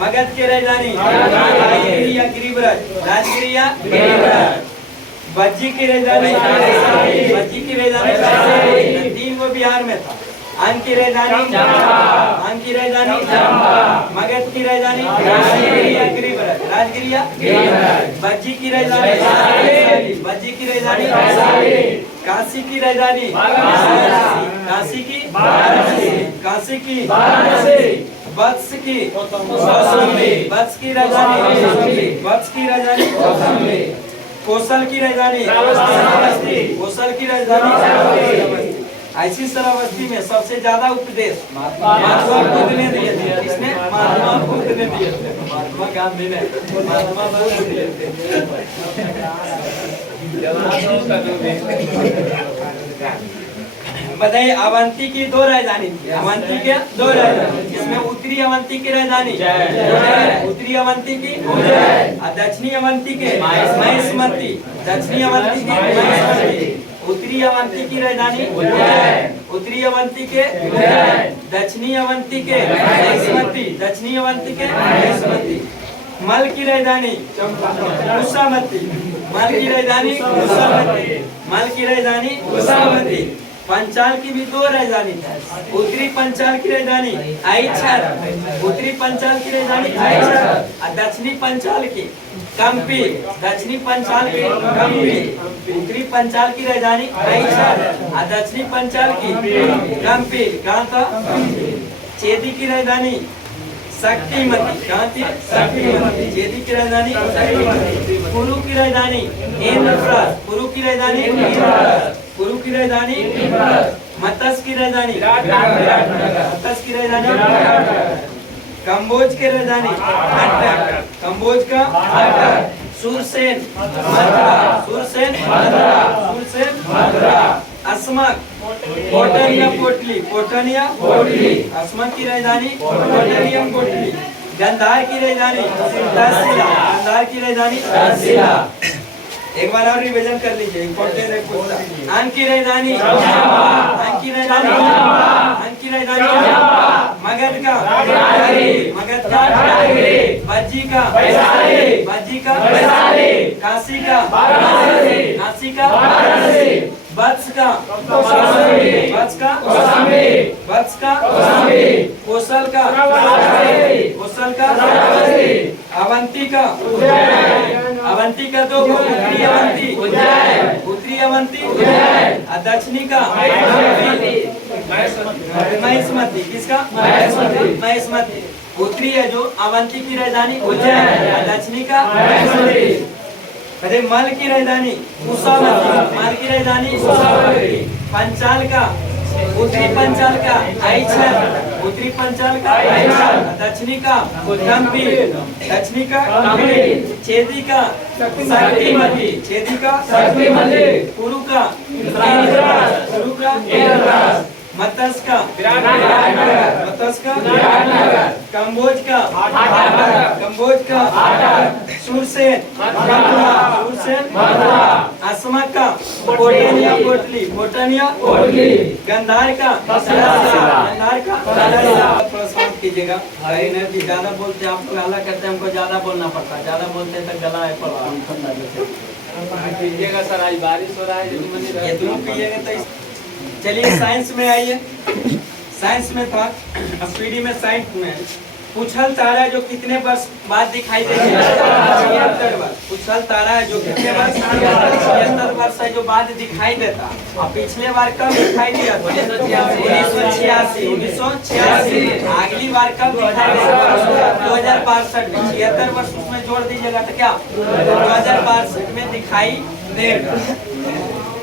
मगध के राजधानी, राजगिरी या गिरिब्रज, राजगिरी या गिरिब्रज, बज्जी की राजधानी, बज्जी की राजधानी, 3 वो बिहार में था, आंग की राजधानी, आंग की राजधानी, मगध की राजधानी, राजगिरी या गिरिब्रज, राजगिरी या गिरिब्रज, बज्जी की राजधानी, बज्जी की राजधानी, काशी की राजधानी, काशी की काशी की, वत्स की वत्स की राजधानी, वत्स की राजधानी, कौशल की राजधानी, कौशल की राजधानी, ऐसी श्रावस्ती में सबसे ज्यादा उपदेश महात्मा बुद्ध ने दिए थे, किसने? महात्मा बुद्ध ने दिए थे, महात्मा गांधी ने, महात्मा बुद्ध दिए थे। बताइए अवंती की 2 राजधानी थी, अवंती के 2 राजधानी, इसमें उत्तरी अवंती की राजधानी उत्तरी अवंती की और दक्षिणी अवंती के महिष्मती, दक्षिणी अवंती की महिष्मती, उत्तरी अवंती की राजधानी उत्तरी अवंती के, दक्षिणी अवंती के महिष्मती, दक्षिणी अवंती के महिष्मती, मल की राजधानी कुशामती, मल की राजधानी कुशामती, मल की राजधानी कुशामती, पंचाल की भी 2 राजधानी है, उत्तरी पंचाल की राजधानी आइछर, उत्तरी पंचाल की राजधानी आइछर और दक्षिणी पंचाल की कंपी, दक्षिणी पंचाल की कंपी, उत्तरी पंचाल की राजधानी आइछर और दक्षिणी पंचाल की कंपी, कहाँ था? चेदी की राजधानी शक्तिमती, कहाँ थी? शक्तिमती, चेदी की राजधानी शक्तिमती, कुरु की राजधानी इंद्रप्रस्थ, कुरु की राजधानी इंद्रप्रस्थ, कुरु की राजधानी मत्स्य की राजधानी मत्स्य की राजधानी, कंबोज की राजधानी कंबोज का सुरसेन मथुरा, सुरसेन मथुरा, सुरसेन मथुरा, अस्मक पोटनिया पोटली, पोटनिया पोटली, अस्मक की राजधानी पोटनिया पोटली, गंधार की राजधानी तहसीला, गंधार की राजधानी तहसीला, एक बार और रिवीजन कर लीजिए, इम्पोर्टेंट है पूछता। अंक की राजधानी, अंक की राजधानी, अंक की राजधानी, मगध का, मगध का, बज्जी का, बज्जी का, काशी का, काशी का, वत्स का, वत्स का, वत्स का, कौशल का, कौशल का, अवंती का, अवंती का दो, उत्तरी अवंती, उत्तरी अवंती, दक्षिणी का, महेशमती, किसका? महेशमती। उत्तरी है जो अवंती की राजधानी उज्जैन, दक्षिणी का अरे मल की राजधानी कुशावती, मल की राजधानी कुशावती। पंचाल का, उत्तरी पंचाल का आइचल, उत्तरी पंचाल का आइचल, दक्षिणी का कंपी, दक्षिणी का कंपी। छेदी का शक्तिमती, छेदी का शक्तिमती। पुरु का इंद्रप्रस्थ, पुरु का इंद्रप्रस्थ। मत्स्य का विराटनगर, मत्स्य का विराटनगर। कंबोज का कंबोज का सुरसेन, सुरसेन। असमक का पोटनिया पोटली, पोटनिया पोटली। गंधार का गंधार का प्रश्न कीजिएगा। एनर्जी ज्यादा बोलते हैं, आपको हल्ला करते हैं, हमको ज्यादा बोलना पड़ता है, ज्यादा बोलते हैं तो गला है पड़ा कीजिएगा। सर आज बारिश हो रहा है, ये तुम कीजिएगा तो। चलिए साइंस में आइए, साइंस में था स्पीडी में, साइंस में उछल तारा है जो कितने वर्ष बाद दिखाई देगा? 76 वर्ष। उछल तारा है जो कितने वर्ष? 76 वर्ष है जो बाद दिखाई देता। और पिछले बार कब दिखाई दिया? 1986, 1986। अगली बार कब दिखाई देगा? 2062 में। 76 वर्ष उसमें जोड़ दीजिएगा तो क्या 2062 में दिखाई देगा।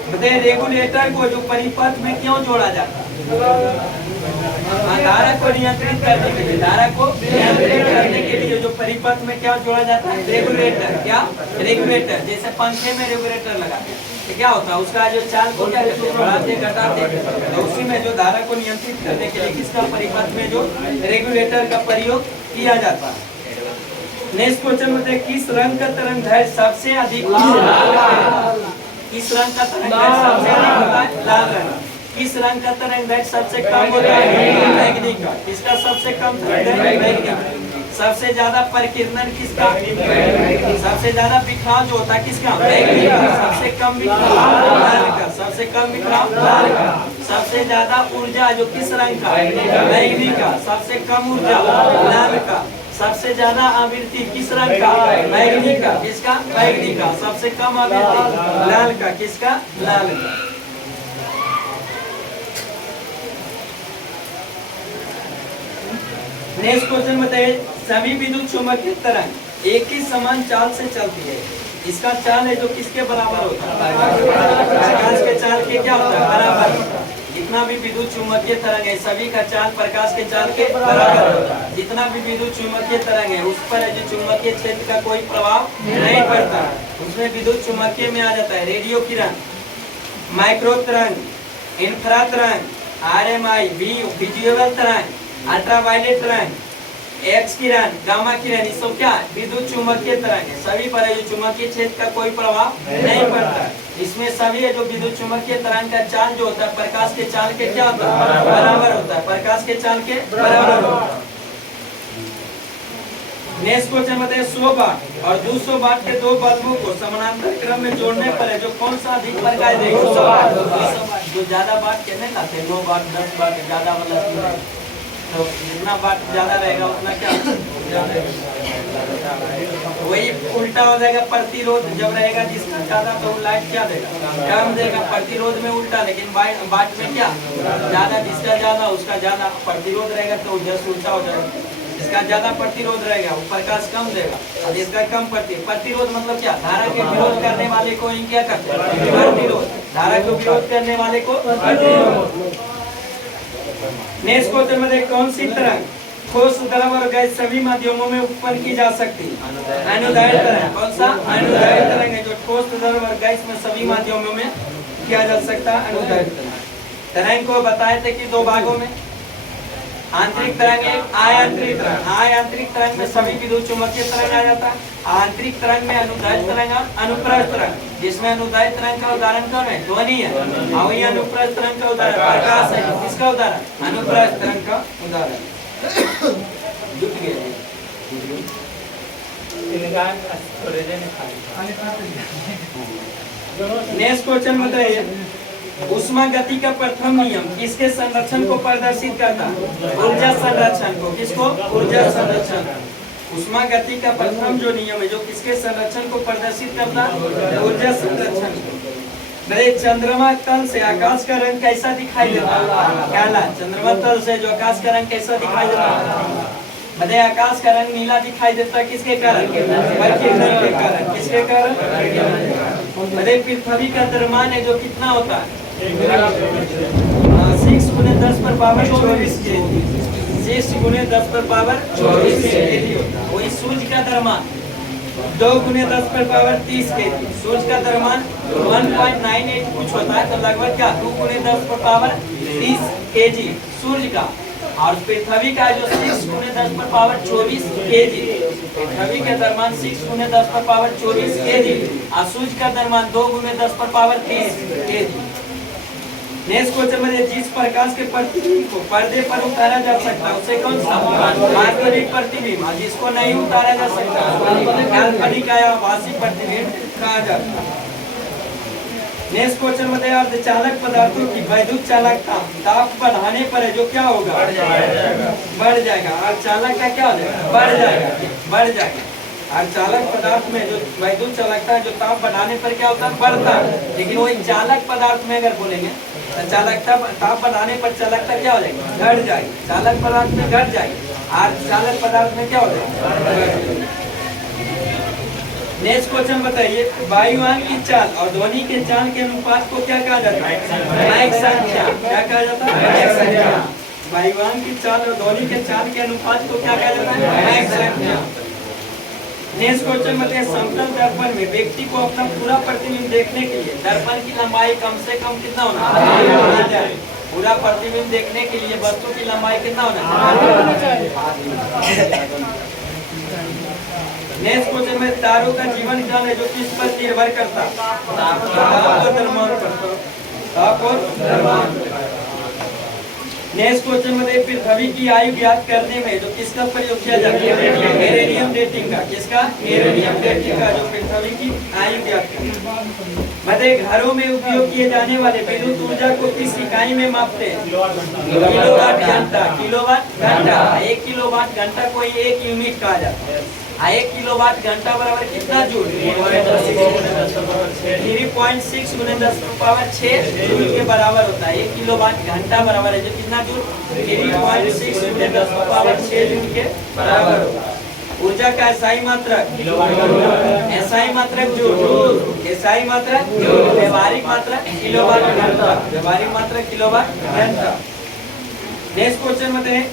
बताइए रेगुलेटर को जो परिपथ में क्यों जोड़ा जाता है? धारा को नियंत्रित करने के लिए, धारा को नियंत्रित करने के लिए जो परिपथ में क्या जोड़ा जाता है? रेगुलेटर। क्या? रेगुलेटर। जैसे पंखे में रेगुलेटर लगाते हैं तो क्या होता है? उसका जो चाल को क्या करते हैं? बढ़ाते घटाते। तो उसी में जो धारा को नियंत्रित करने के लिए किसका परिपथ में जो रेगुलेटर का प्रयोग किया जाता है। नेक्स्ट क्वेश्चन में किस रंग का तरंगदैर्घ्य सबसे अधिक? किस रंग का तरंगदैर्घ्य सबसे अधिक होता है? लाल रंग। किस रंग का तरंगदैर्घ्य सबसे कम होता है? बैगनी का। किसका सबसे कम तरंगदैर्घ्य? बैगनी। सबसे ज्यादा परिकिरण किसका? सबसे ज्यादा बिखराव जो होता है किसका? बैगनी का। सबसे कम बिखराव लाल का। सबसे कम बिखराव लाल का। सबसे ज्यादा ऊर्जा जो किस रंग का? बैगनी का। सबसे कम ऊर्जा लाल का। सबसे ज्यादा आवृत्ति किस रंग का? बैगनी का। किसका? बैगनी का। सबसे कम आवृत्ति लाल का। किसका? लाल का। नेक्स्ट क्वेश्चन बताइए, सभी विद्युत चुम्बकीय तरंग एक ही समान चाल से चलती है। इसका चाल है जो किसके बराबर होता है? प्रकाश के चाल के क्या होता है? बराबर। जितना भी विद्युत चुम्बकीय तरंग है सभी का चाल प्रकाश के चाल के बराबर होता है। जितना भी विद्युत चुम्बकीय तरंग है उस पर जो चुम्बकीय क्षेत्र का कोई प्रभाव नहीं पड़ता, उसमें विद्युत चुम्बकीय में आ जाता है रेडियो किरण, माइक्रो तरंग, इंफ्रा तरंग, RMI, विजुअल तरंग, अल्ट्रावायलेट तरंग, एक्स किरण, गामा किरण। ये सब क्या? विद्युत चुम्बकीय तरंग है। सभी पर जो चुम्बकीय क्षेत्र का कोई प्रभाव नहीं पड़ता। इसमें सभी है जो विद्युत चुम्बकीय तरंग का चाल जो होता है प्रकाश के चाल के क्या होता है? बराबर होता है। प्रकाश के चाल के बराबर होता है। नेक्स्ट क्वेश्चन बताइए, 100 वाट और 200 वाट के दो बल्बों को समानांतर क्रम में जोड़ने पर है जो कौन सा अधिक प्रकाश देगा? 100 वाट। जो ज्यादा वाट के नहीं लाते, 9 वाट 10 वाट ज्यादा वाला, तो जितना वाट ज्यादा रहेगा उतना क्या वही उल्टा हो जाएगा। प्रतिरोध जब रहेगा जिसका ज्यादा तो लाइट क्या देगा? कम देगा। प्रतिरोध में उल्टा, लेकिन वाट में क्या? ज्यादा। जिसका ज्यादा उसका ज्यादा प्रतिरोध रहेगा तो जस्ट उल्टा हो जाएगा। जिसका ज्यादा प्रतिरोध रहेगा वो प्रकाश कम देगा, और जिसका कम प्रतिरोध मतलब क्या? धारा के विरोध करने वाले को ही क्या करते हैं? प्रतिरोध। धारा को विरोध करने वाले को प्रतिरोध। नेक्स्ट क्वेश्चन में कौन सी तरंग ठोस, द्रव और गैस सभी माध्यमों में उत्पन्न की जा सकती है? अनुदैर्घ्य तरंग। कौन सा? अनुदैर्घ्य तरंग है जो ठोस, द्रव और गैस में सभी माध्यमों में किया जा सकता है। अनुदैर्घ्य तरंग। तरंग को बताए थे कि दो भागों में, आंतरिक तरंग एक आयांतरिक तरंग। आयांतरिक तरंग में सभी विद्युत चुम्बकीय तरंग आ जाता है। आंतरिक तरंग में अनुदैर्ध्य तरंग और अनुप्रस्थ तरंग, जिसमें अनुदैर्ध्य तरंग का उदाहरण कौन है? ध्वनि है। और वही अनुप्रस्थ तरंग का उदाहरण प्रकाश है। किसका उदाहरण? अनुप्रस्थ तरंग का उदाहरण। जुट गए। नेक्स्ट क्वेश्चन बताइए, ऊष्मा गति का प्रथम नियम किसके संरक्षण को प्रदर्शित करता है? ऊर्जा संरक्षण को। किसको? ऊर्जा संरक्षण। ऊष्मा गति का प्रथम जो नियम है जो किसके संरक्षण को प्रदर्शित करता है? ऊर्जा संरक्षण को। मेरे चंद्रमा तल से आकाश का रंग कैसा दिखाई देता है? काला। चंद्रमा तल से जो आकाश का रंग कैसा दिखाई देता है? बताइए, आकाश का रंग नीला दिखाई देता है किसके कारण? परिकिरण के कारण। किसके कारण? बताइए, पृथ्वी का द्रव्यमान है जो कितना होता है? 6 × 10⁻24 केजी। 6 × 10⁻24 केजी होता है। वही सूर्य का द्रव्यमान 2 × 10⁻30 केजी। सूर्य का द्रव्यमान 1.98 कुछ होता है, तो लगभग क्या 2 × 10⁻30 केजी सूर्य का। और पृथ्वी का जो 6 × 10⁻24 केजी, पृथ्वी का द्रव्यमान 6 × 10⁻24 केजी और सूर्य का द्रव्यमान 2 × 10⁻30 केजी। नेक्स्ट क्वेश्चन में, जिस प्रकाश के प्रतिबिंब को पर्दे पर उतारा जा सकता है उसे कौन सा? वास्तविक प्रतिबिंब। और जिसको नहीं उतारा जा सकता काल्पनिक या आभासी प्रतिबिंब कहा जाता है। नेक्स्ट क्वेश्चन में, अर्धचालक पदार्थों की विद्युत चालकता ताप बढ़ाने पर है जो क्या होगा? बढ़ जाएगा। अर्धचालक का क्या हो जाएगा? बढ़ जाएगा। बढ़ जाएगा। अर्धचालक पदार्थ में जो विद्युत चालकता है जो ताप बढ़ाने पर क्या होता है? बढ़ता है। लेकिन वही चालक पदार्थ में अगर बोलेंगे तो चालकता ताप बढ़ाने पर चालकता क्या हो जाएगी? घट जाएगी। चालक पदार्थ में घट जाएगी। अर्धचालक पदार्थ में क्या हो जाएगा? नेक्स्ट क्वेश्चन बताइए, वायुयान की चाल और ध्वनि के चाल के अनुपात को क्या कहा जाता है? मैक संख्या। क्या कहा जाता है? मैक संख्या। वायुयान की चाल और ध्वनि के चाल के अनुपात को क्या कहा जाता है? मैक संख्या। नेक्स्ट क्वेश्चन बताइए, समतल दर्पण में व्यक्ति को अपना पूरा प्रतिबिंब देखने के लिए दर्पण की लंबाई कम से कम कितना होना चाहिए? पूरा प्रतिबिंब देखने के लिए वस्तु की लंबाई कितना होना चाहिए? नेक्स्ट क्वेश्चन में, तारों का जीवन काल है जो किस पर निर्भर करता है? ताप और द्रव्यमान पर। ताप और द्रव्यमान। नेक्स्ट क्वेश्चन में, पृथ्वी की आयु ज्ञात करने में जो किसका प्रयोग किया जाता है? हेरेनियम डेटिंग का। किसका? हेरेनियम डेटिंग का, जो पृथ्वी की आयु ज्ञात करने। बताइए, घरों में उपयोग किए जाने वाले विद्युत ऊर्जा को किस इकाई में मापते हैं? किलोवाट घंटा। किलोवाट घंटा। 1 किलोवाट घंटा को 1 यूनिट कहा जाता है। 1 किलोवाट घंटा बराबर कितना जूल? 3.6 × 10⁻6 जूल के बराबर होता है। 1 किलोवाट घंटा बराबर है जो कितना जूल? 3.6 × 10⁻6 जूल के बराबर होता है। ऊर्जा का एसआई मात्रक एसआई मात्रक जूल। एसआई मात्रक जूल। व्यवहारिक मात्रक किलोवाट घंटा। व्यवहारिक मात्रक किलोवाट घंटा। नेक्स्ट क्वेश्चन में,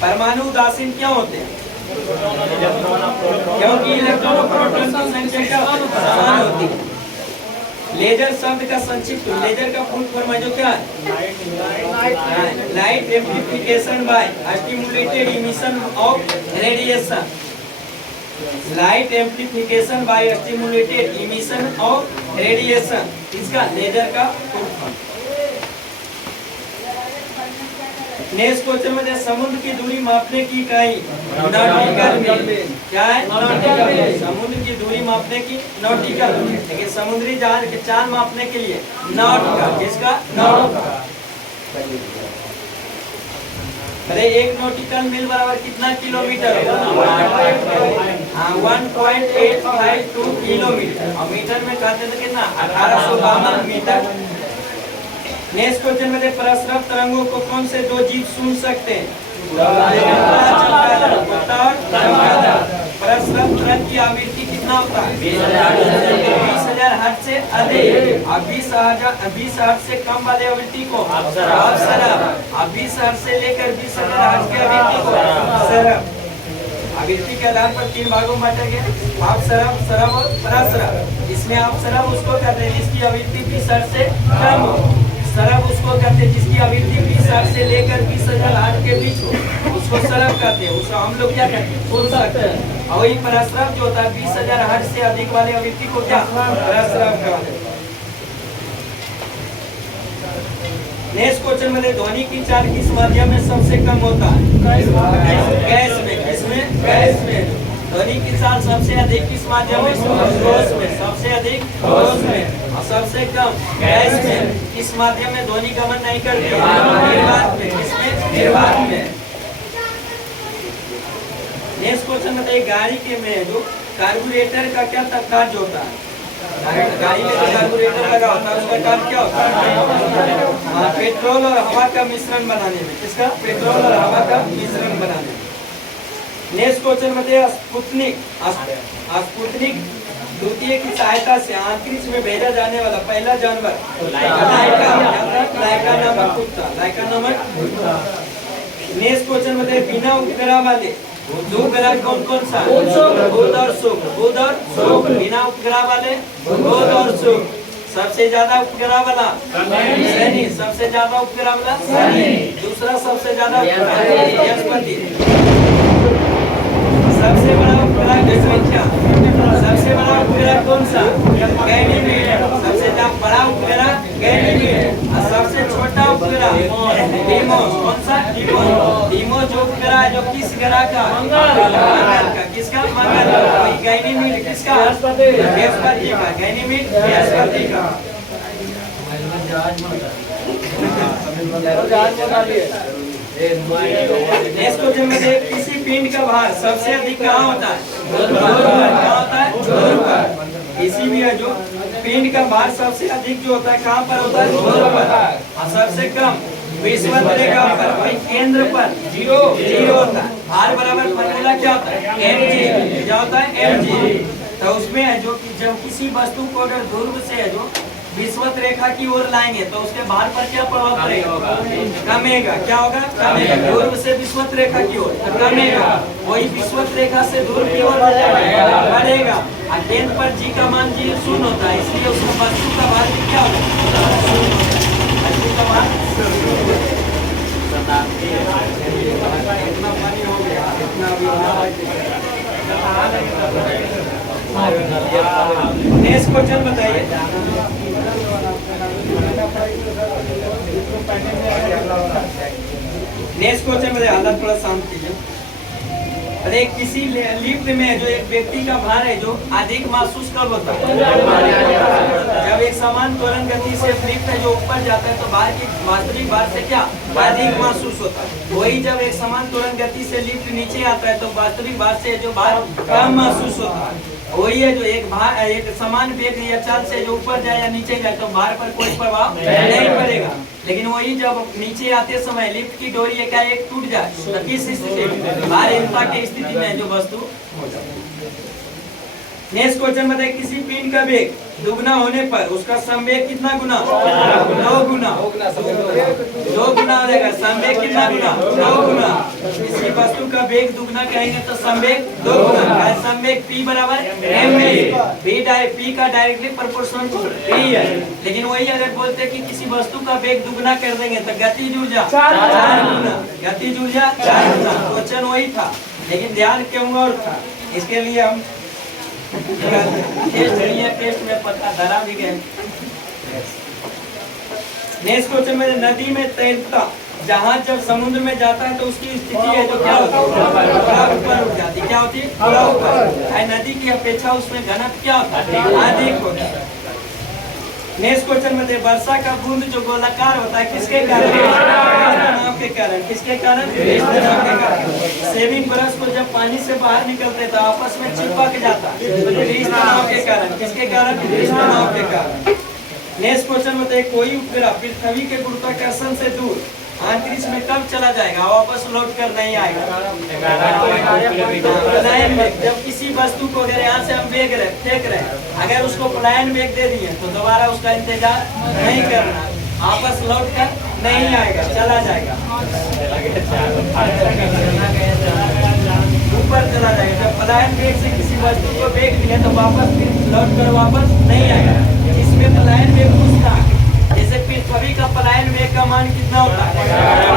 परमाणु उदासीन क्यों होते हैं? क्योंकि इलेक्ट्रॉन और प्रोटॉन की संख्या क्या समान होती है। लेजर शब्द का संक्षिप्त, लेजर का फुल फॉर्म है जो क्या है? Light amplification by stimulated emission of radiation. Light amplification by stimulated emission of radiation, इसका लेजर का फुल फॉर्म। नेक्स्ट क्वेश्चन में, समुद्र की दूरी मापने की इकाई नॉटिकल मील। क्या है? नॉटिकल मील। समुद्र की दूरी मापने की नॉटिकल मील। लेकिन समुद्री जहाज के चाल मापने के लिए नॉट का। किसका? नॉट का। अरे 1 नॉटिकल मील बराबर कितना किलोमीटर होगा? 1.852 किलोमीटर। और मीटर में कहते थे कितना? 1852 मीटर। नेक्स्ट क्वेश्चन में, प्रसरव तरंगों को कौन से 2 जीव सुन सकते हैं? प्रसरव तरंग की आवृत्ति कितना होता है? 20,000 हर्ट्ज से अधिक। और 20 हर्ट्ज से कम वाले आवृत्ति को अपसरव। और 20 हर्ट्ज से लेकर 20,000 हर्ट्ज की आवृत्ति को अपसरव। आवृत्ति के आधार पर 3 भागों में बांटा गया, अपसरव, सरव और प्रसरव। इसमें अपसरव उसको कहते हैं जिसकी आवृत्ति 20 हर्ट्ज से कम हो। सरब उसको कहते हैं जिसकी आवृत्ति 20,000 से लेकर 20,000 हार्ट के बीच हो, उसको सरब कहते हैं। उसको हम लोग क्या कहते हैं, सुन सकते हैं। और वही प्रस्रव जो होता है 20,000 हार्ट से अधिक वाले आवृत्ति को क्या प्रस्रव कहते हैं। नेक्स्ट क्वेश्चन में ध्वनि की चाल किस माध्यम में सबसे कम होता है? गैस में। किसमें? गैस में। ध्वनि की चाल सबसे अधिक किस माध्यम में? ठोस में। सबसे अधिक ठोस में और सबसे कम गैस में। किस माध्यम में ध्वनि गमन नहीं करती? निर्वात में। किसमें? निर्वात में। नेक्स्ट क्वेश्चन बताइए, गाड़ी के में जो कार्बोरेटर का क्या कार्य होता है? गाड़ी में जो कार्बोरेटर लगा होता है उसका कार्य क्या होता है? पेट्रोल और हवा का मिश्रण बनाने में। किसका? पेट्रोल और हवा का मिश्रण बनाने में। नेक्स्ट क्वेश्चन बताइए, स्पुतनिक द्वितीय की सहायता से अंतरिक्ष में भेजा जाने वाला पहला जानवर लाइका नामक कुत्ता। लाइका नामक कुत्ता। नेक्स्ट क्वेश्चन बताइए, बिना उपग्रह वाले दो ग्रह कौन कौन सा? बुध और शुक्र। बुध और शुक्र। बिना उपग्रह वाले बुध और शुक्र। सबसे ज्यादा उपग्रह वाला शनि। सबसे ज्यादा उपग्रह वाला शनि। दूसरा सबसे ज्यादा बृहस्पति। सबसे बड़ा उपग्रह की संख्या। सबसे बड़ा उपग्रह कौन सा? गैनीमेड। सबसे बड़ा उपग्रह गैनीमेड। और सबसे छोटा उपग्रह डीमोस। कौन सा? डीमोस जो उपग्रह है जो किस ग्रह का? मंगल का। किसका? मंगल का। वही गैनीमेड किसका? बृहस्पति का। गैनीमेड बृहस्पति का। नेक्स्ट क्वेश्चन में किसी पिंड का भार सबसे अधिक कहाँ होता है? कहाँ होता है? किसी भी है जो पिंड का भार सबसे अधिक जो होता है कहाँ पर होता है? और सबसे कम विषुवत रेखा पर, वही केंद्र पर जीरो होता है। भार बराबर फॉर्मूला क्या होता है? mg। क्या होता है? mg। तो उसमें है जो कि जब किसी वस्तु को अगर ध्रुव से है जो विषुवत रेखा की ओर लाएंगे तो उसके भार पर क्या प्रभाव पड़ेगा? कमेगा। क्या होगा? कमेगा। ध्रुव से विषुवत रेखा की ओर कमेगा, वही विषुवत रेखा से ध्रुव की ओर बढ़ेगा। और केंद्र पर जी का मान 0 होता है, इसलिए उसका वस्तु का भार क्या होगा? वस्तु का भार इतना पानी हो गया, इतना नेक्स्ट क्वेश्चन बताइए, नेक्स्ट क्वेश्चन बताइए। हालत थोड़ा शांत कीजिए। अरे किसी लिफ्ट में जो एक व्यक्ति का भार है जो अधिक महसूस कब होता है? जब एक समान त्वरण गति से लिफ्ट है जो ऊपर जाता है तो भार की वास्तविक भार से क्या अधिक महसूस होता है। वही जब एक समान त्वरण गति से लिफ्ट नीचे आता है तो वास्तविक भार से जो भार कम महसूस होता है। वही है जो एक समान वेग या चाल से जो ऊपर जाए या नीचे जाए तो भार पर कोई प्रभाव नहीं पड़ेगा। लेकिन वही जब नीचे आते समय लिफ्ट की डोरी एकाएक टूट जाए तो किस स्थिति में? भारहीनता की स्थिति में जो वस्तु हो जाए। नेक्स्ट क्वेश्चन बताइए, किसी पिंड का वेग दुगना होने पर उसका संवेग कितना गुना? 2 गुना। 2 गुना हो जाएगा। संवेग कितना गुना? 2 गुना। किसी वस्तु का वेग दुगना कहेंगे तो संवेग 2 गुना। संवेग P बराबर mv। P का डायरेक्टली प्रोपोर्शनल टू P है। लेकिन वही अगर बोलते कि किसी वस्तु का वेग दुगना कर देंगे तो गतिज ऊर्जा 4 गुना। गतिज ऊर्जा 4 गुना। क्वेश्चन वही था लेकिन ध्यान क्यों और था, इसके लिए हम टेस्ट में पता धरा भी गए। नेक्स्ट क्वेश्चन में, नदी में तैरता जहाज जब समुद्र में जाता है तो उसकी स्थिति है जो क्या होती है? ऊपर उठ जाती। क्या होती है? ऊपर। नदी की अपेक्षा उसमें घनत्व क्या होता है? अधिक होता है। नेक्स्ट क्वेश्चन में, वर्षा का बूंद जो गोलाकार होता है किसके कारण? के कारण। किसके कारण? सेविंग ब्रश को जब पानी से बाहर निकलते तो आपस में चिपक जाता है के कारण। किसके कारण? के कारण। नेक्स्ट क्वेश्चन बताइए, कोई उपग्रह पृथ्वी के गुरुत्वाकर्षण से दूर अंतरिक्ष में कब चला जाएगा? वापस लौट कर नहीं आएगा। पलायन वेग, जब किसी वस्तु को अगर यहाँ से हम फेंक रहे अगर उसको पलायन वेग दे दिए तो दोबारा उसका इंतजार नहीं करना, वापस लौट कर नहीं आएगा, चला जाएगा, ऊपर चला जाएगा। जब पलायन वेग से किसी वस्तु को वेग दिया तो वापस लौट कर वापस नहीं आएगा। इसमें पलायन वेग कुछ था, जैसे पृथ्वी का पलायन वेग का मान कितना होता है?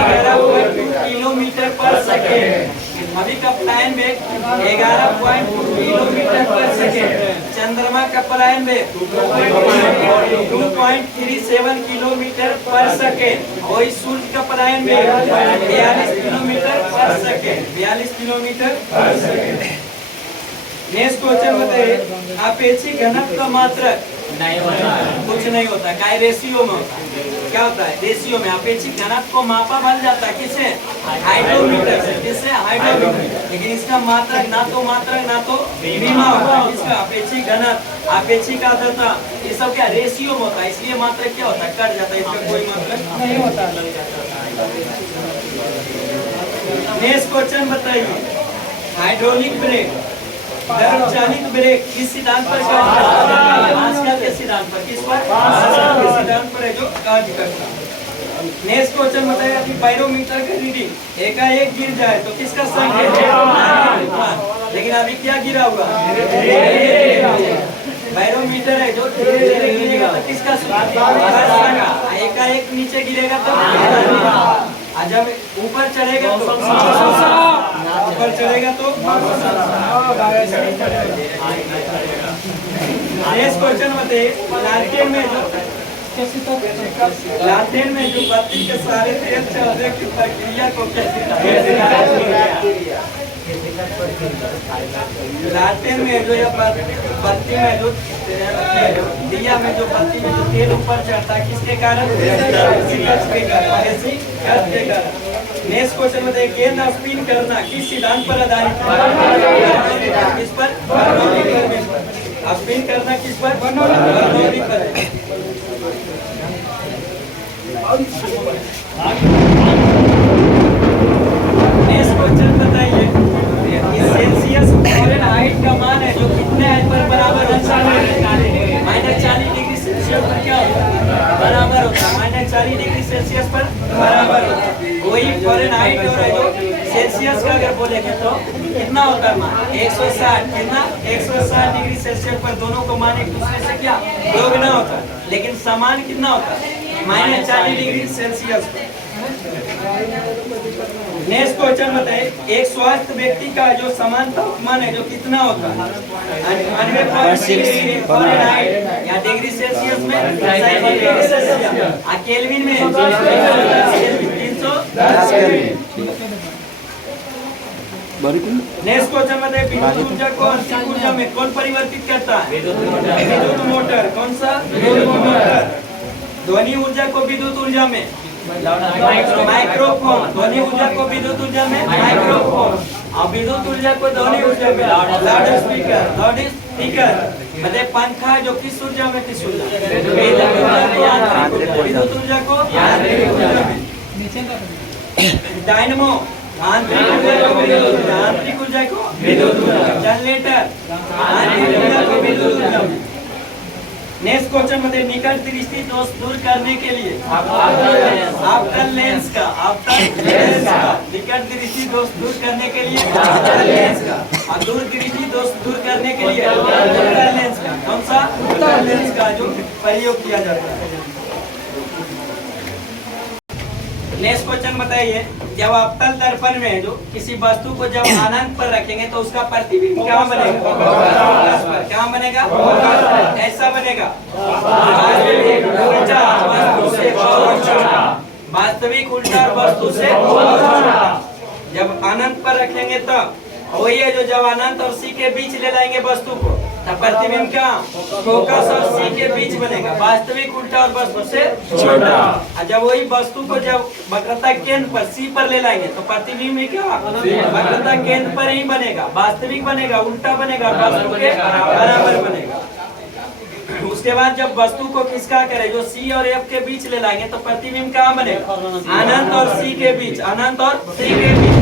11.2 किलोमीटर पर सेकेंड। पृथ्वी का पलायन वेग 11.2 किलोमीटर पर सेकेंड। चंद्रमा का पलायन वेग 2.37 किलोमीटर पर सेकेंड। वही सूर्य का पलायन वेग 42 किलोमीटर पर सेकेंड। 42 किलोमीटर पर सेकेंड। नेक्स्ट क्वेश्चन बताइए, अपेक्षित घनत्व का मात्रक नहीं होता है, कुछ नहीं होता, क्या रेशियो में होता है। क्या होता है? रेशियो में। अपेक्षित घनत्व को मापा बन जाता है किससे? हाइड्रोमीटर से। किससे? हाइड्रोमीटर। लेकिन इसका मात्रक ना तो बीमा होता है। इसका अपेक्षित घनत्व, अपेक्षित आर्द्रता, ये सब क्या रेशियो में होता है, इसलिए मात्रक क्या होता है? कट जाता है, इसका कोई मात्रक नहीं होता। नेक्स्ट क्वेश्चन बताइए, हाइड्रोलिक ब्रेक, दर चालित ब्रेक किस सिद्धांत पर कार्य करता है? पास्कल के सिद्धांत पर। किस पर? पास्कल के सिद्धांत पर है जो कार्य करता है। नेक्स्ट क्वेश्चन बताइए, अभी बैरोमीटर का रीडिंग एकाएक गिर जाए तो किसका संकेत है? लेकिन अभी क्या गिरा हुआ? बैरोमीटर है जो धीरे धीरे गिरेगा तो किसका संकेत? एकाएक नीचे गिरेगा तो जब ऊपर चढ़ेगा तो नेक्स्ट क्वेश्चन बताइए, लालटेन में जो बत्ती के सारे तेल चलने की प्रक्रिया को कैसे? लालटेन में जो बत्ती में जो दिया में जो बत्ती में जो तेल ऊपर चढ़ता है किसके कारण? नेक्स्ट क्वेश्चन में देखिए, गेंद स्पिन करना किस सिद्धांत पर आधारित है? किस पर? स्पिन करना किस पर? बर्नौली पर। नेक्स्ट क्वेश्चन बताइए, सेल्सियस फ़ारेनहाइट का मान है जो कितने पर बराबर होता है? -40 डिग्री सेल्सियस पर क्या होता है? बराबर होता है। -40 डिग्री सेल्सियस पर बराबर होता है। वही फ़ारेनहाइट और है जो सेल्सियस का अगर बोलेंगे तो कितना होता है मान? 160। कितना? 160 डिग्री सेल्सियस पर दोनों को मान एक दूसरे से क्या दोगुना होता है, लेकिन समान कितना होता है? -40 डिग्री सेल्सियस पर। नेक्स्ट क्वेश्चन बताइए, एक स्वस्थ व्यक्ति का जो समान तापमान है जो कितना होता है? 98.6 डिग्री फ़ारेनहाइट या डिग्री सेल्सियस में 60 डिग्री सेल्सियस, केल्विन में 310 केल्विन। नेक्स्ट क्वेश्चन बताइए, विद्युत ऊर्जा को आंतरिक ऊर्जा में कौन परिवर्तित करता है? विद्युत मोटर। कौन सा? विद्युत मोटर। ध्वनि ऊर्जा को विद्युत ऊर्जा में माइक्रोफोन। ध्वनि ऊर्जा को विद्युत ऊर्जा में माइक्रोफोन, और विद्युत ऊर्जा को ध्वनि ऊर्जा में लाउड स्पीकर। मतलब पंखा जो किस ऊर्जा में? किस ऊर्जा? विद्युत ऊर्जा को यांत्रिक ऊर्जा में। डायनमो आंतरिक ऊर्जा को विद्युत ऊर्जा, आंतरिक ऊर्जा को विद्युत ऊर्जा। जनरेटर आंतरिक ऊर्जा को विद्युत ऊर्जा में। नेक्स्ट क्वेश्चन बताइए, निकट दृष्टि दोष दूर करने के लिए ऑप्टल लेंस का निकट दृष्टि दोष दूर करने के लिए ऑप्टल लेंस का, और दूर दृष्टि दोष दूर करने के लिए उत्तल लेंस का। कौन सा? उत्तल लेंस का जो प्रयोग किया जाता है। नेक्स्ट क्वेश्चन बताइए, जब अवतल दर्पण में जो किसी वस्तु को जब अनंत पर रखेंगे तो उसका प्रतिबिंब क्या बनेगा? क्या बनेगा? ऐसा बनेगा, वास्तविक उल्टा वस्तु से जब अनंत पर रखेंगे तब वही है जो जब अनंत और सी के बीच ले लाएंगे वस्तु को तब प्रतिबिंब का फोकस और सी के बीच बनेगा, वास्तविक उल्टा और वस्तु से छोटा। और जब वही वस्तु को जब वक्रता केंद्र पर सी पर ले लाएंगे तो प्रतिबिंब क्या वक्रता केंद्र पर ही बनेगा, वास्तविक बनेगा, उल्टा बनेगा, वस्तु के बराबर बनेगा। उसके बाद जब वस्तु को किसका करे जो सी और एफ के बीच ले लाएंगे तो प्रतिबिंब कहाँ बनेगा? अनंत और सी के बीच, अनंत और सी के बीच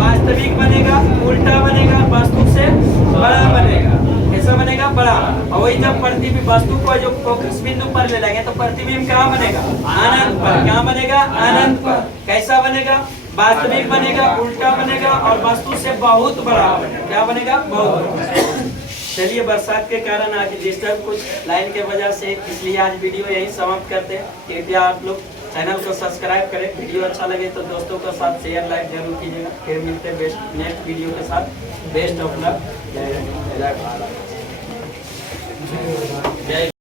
वास्तविक बनेगा, उल्टा बनेगा, वस्तु से बड़ा बनेगा। कैसा बनेगा? बड़ा। और वही जब प्रतिबिंब वस्तु को जो फोकस बिंदु पर ले लेंगे तो प्रतिबिंब कहाँ बनेगा? अनंत पर। कहाँ बनेगा? अनंत पर। कैसा बनेगा? वास्तविक बनेगा, उल्टा बनेगा और वस्तु से बहुत बड़ा बनेगा। क्या बनेगा? बहुत बड़ा। चलिए, बरसात के कारण आज डिस्टर्ब कुछ लाइन के वजह से, इसलिए आज वीडियो यही समाप्त करते हैं। कृपया आप लोग चैनल को सब्सक्राइब करें, वीडियो अच्छा लगे तो दोस्तों के साथ शेयर लाइक जरूर कीजिएगा। फिर मिलते हैं बेस्ट नेक्स्ट वीडियो के साथ। Best of luck. जय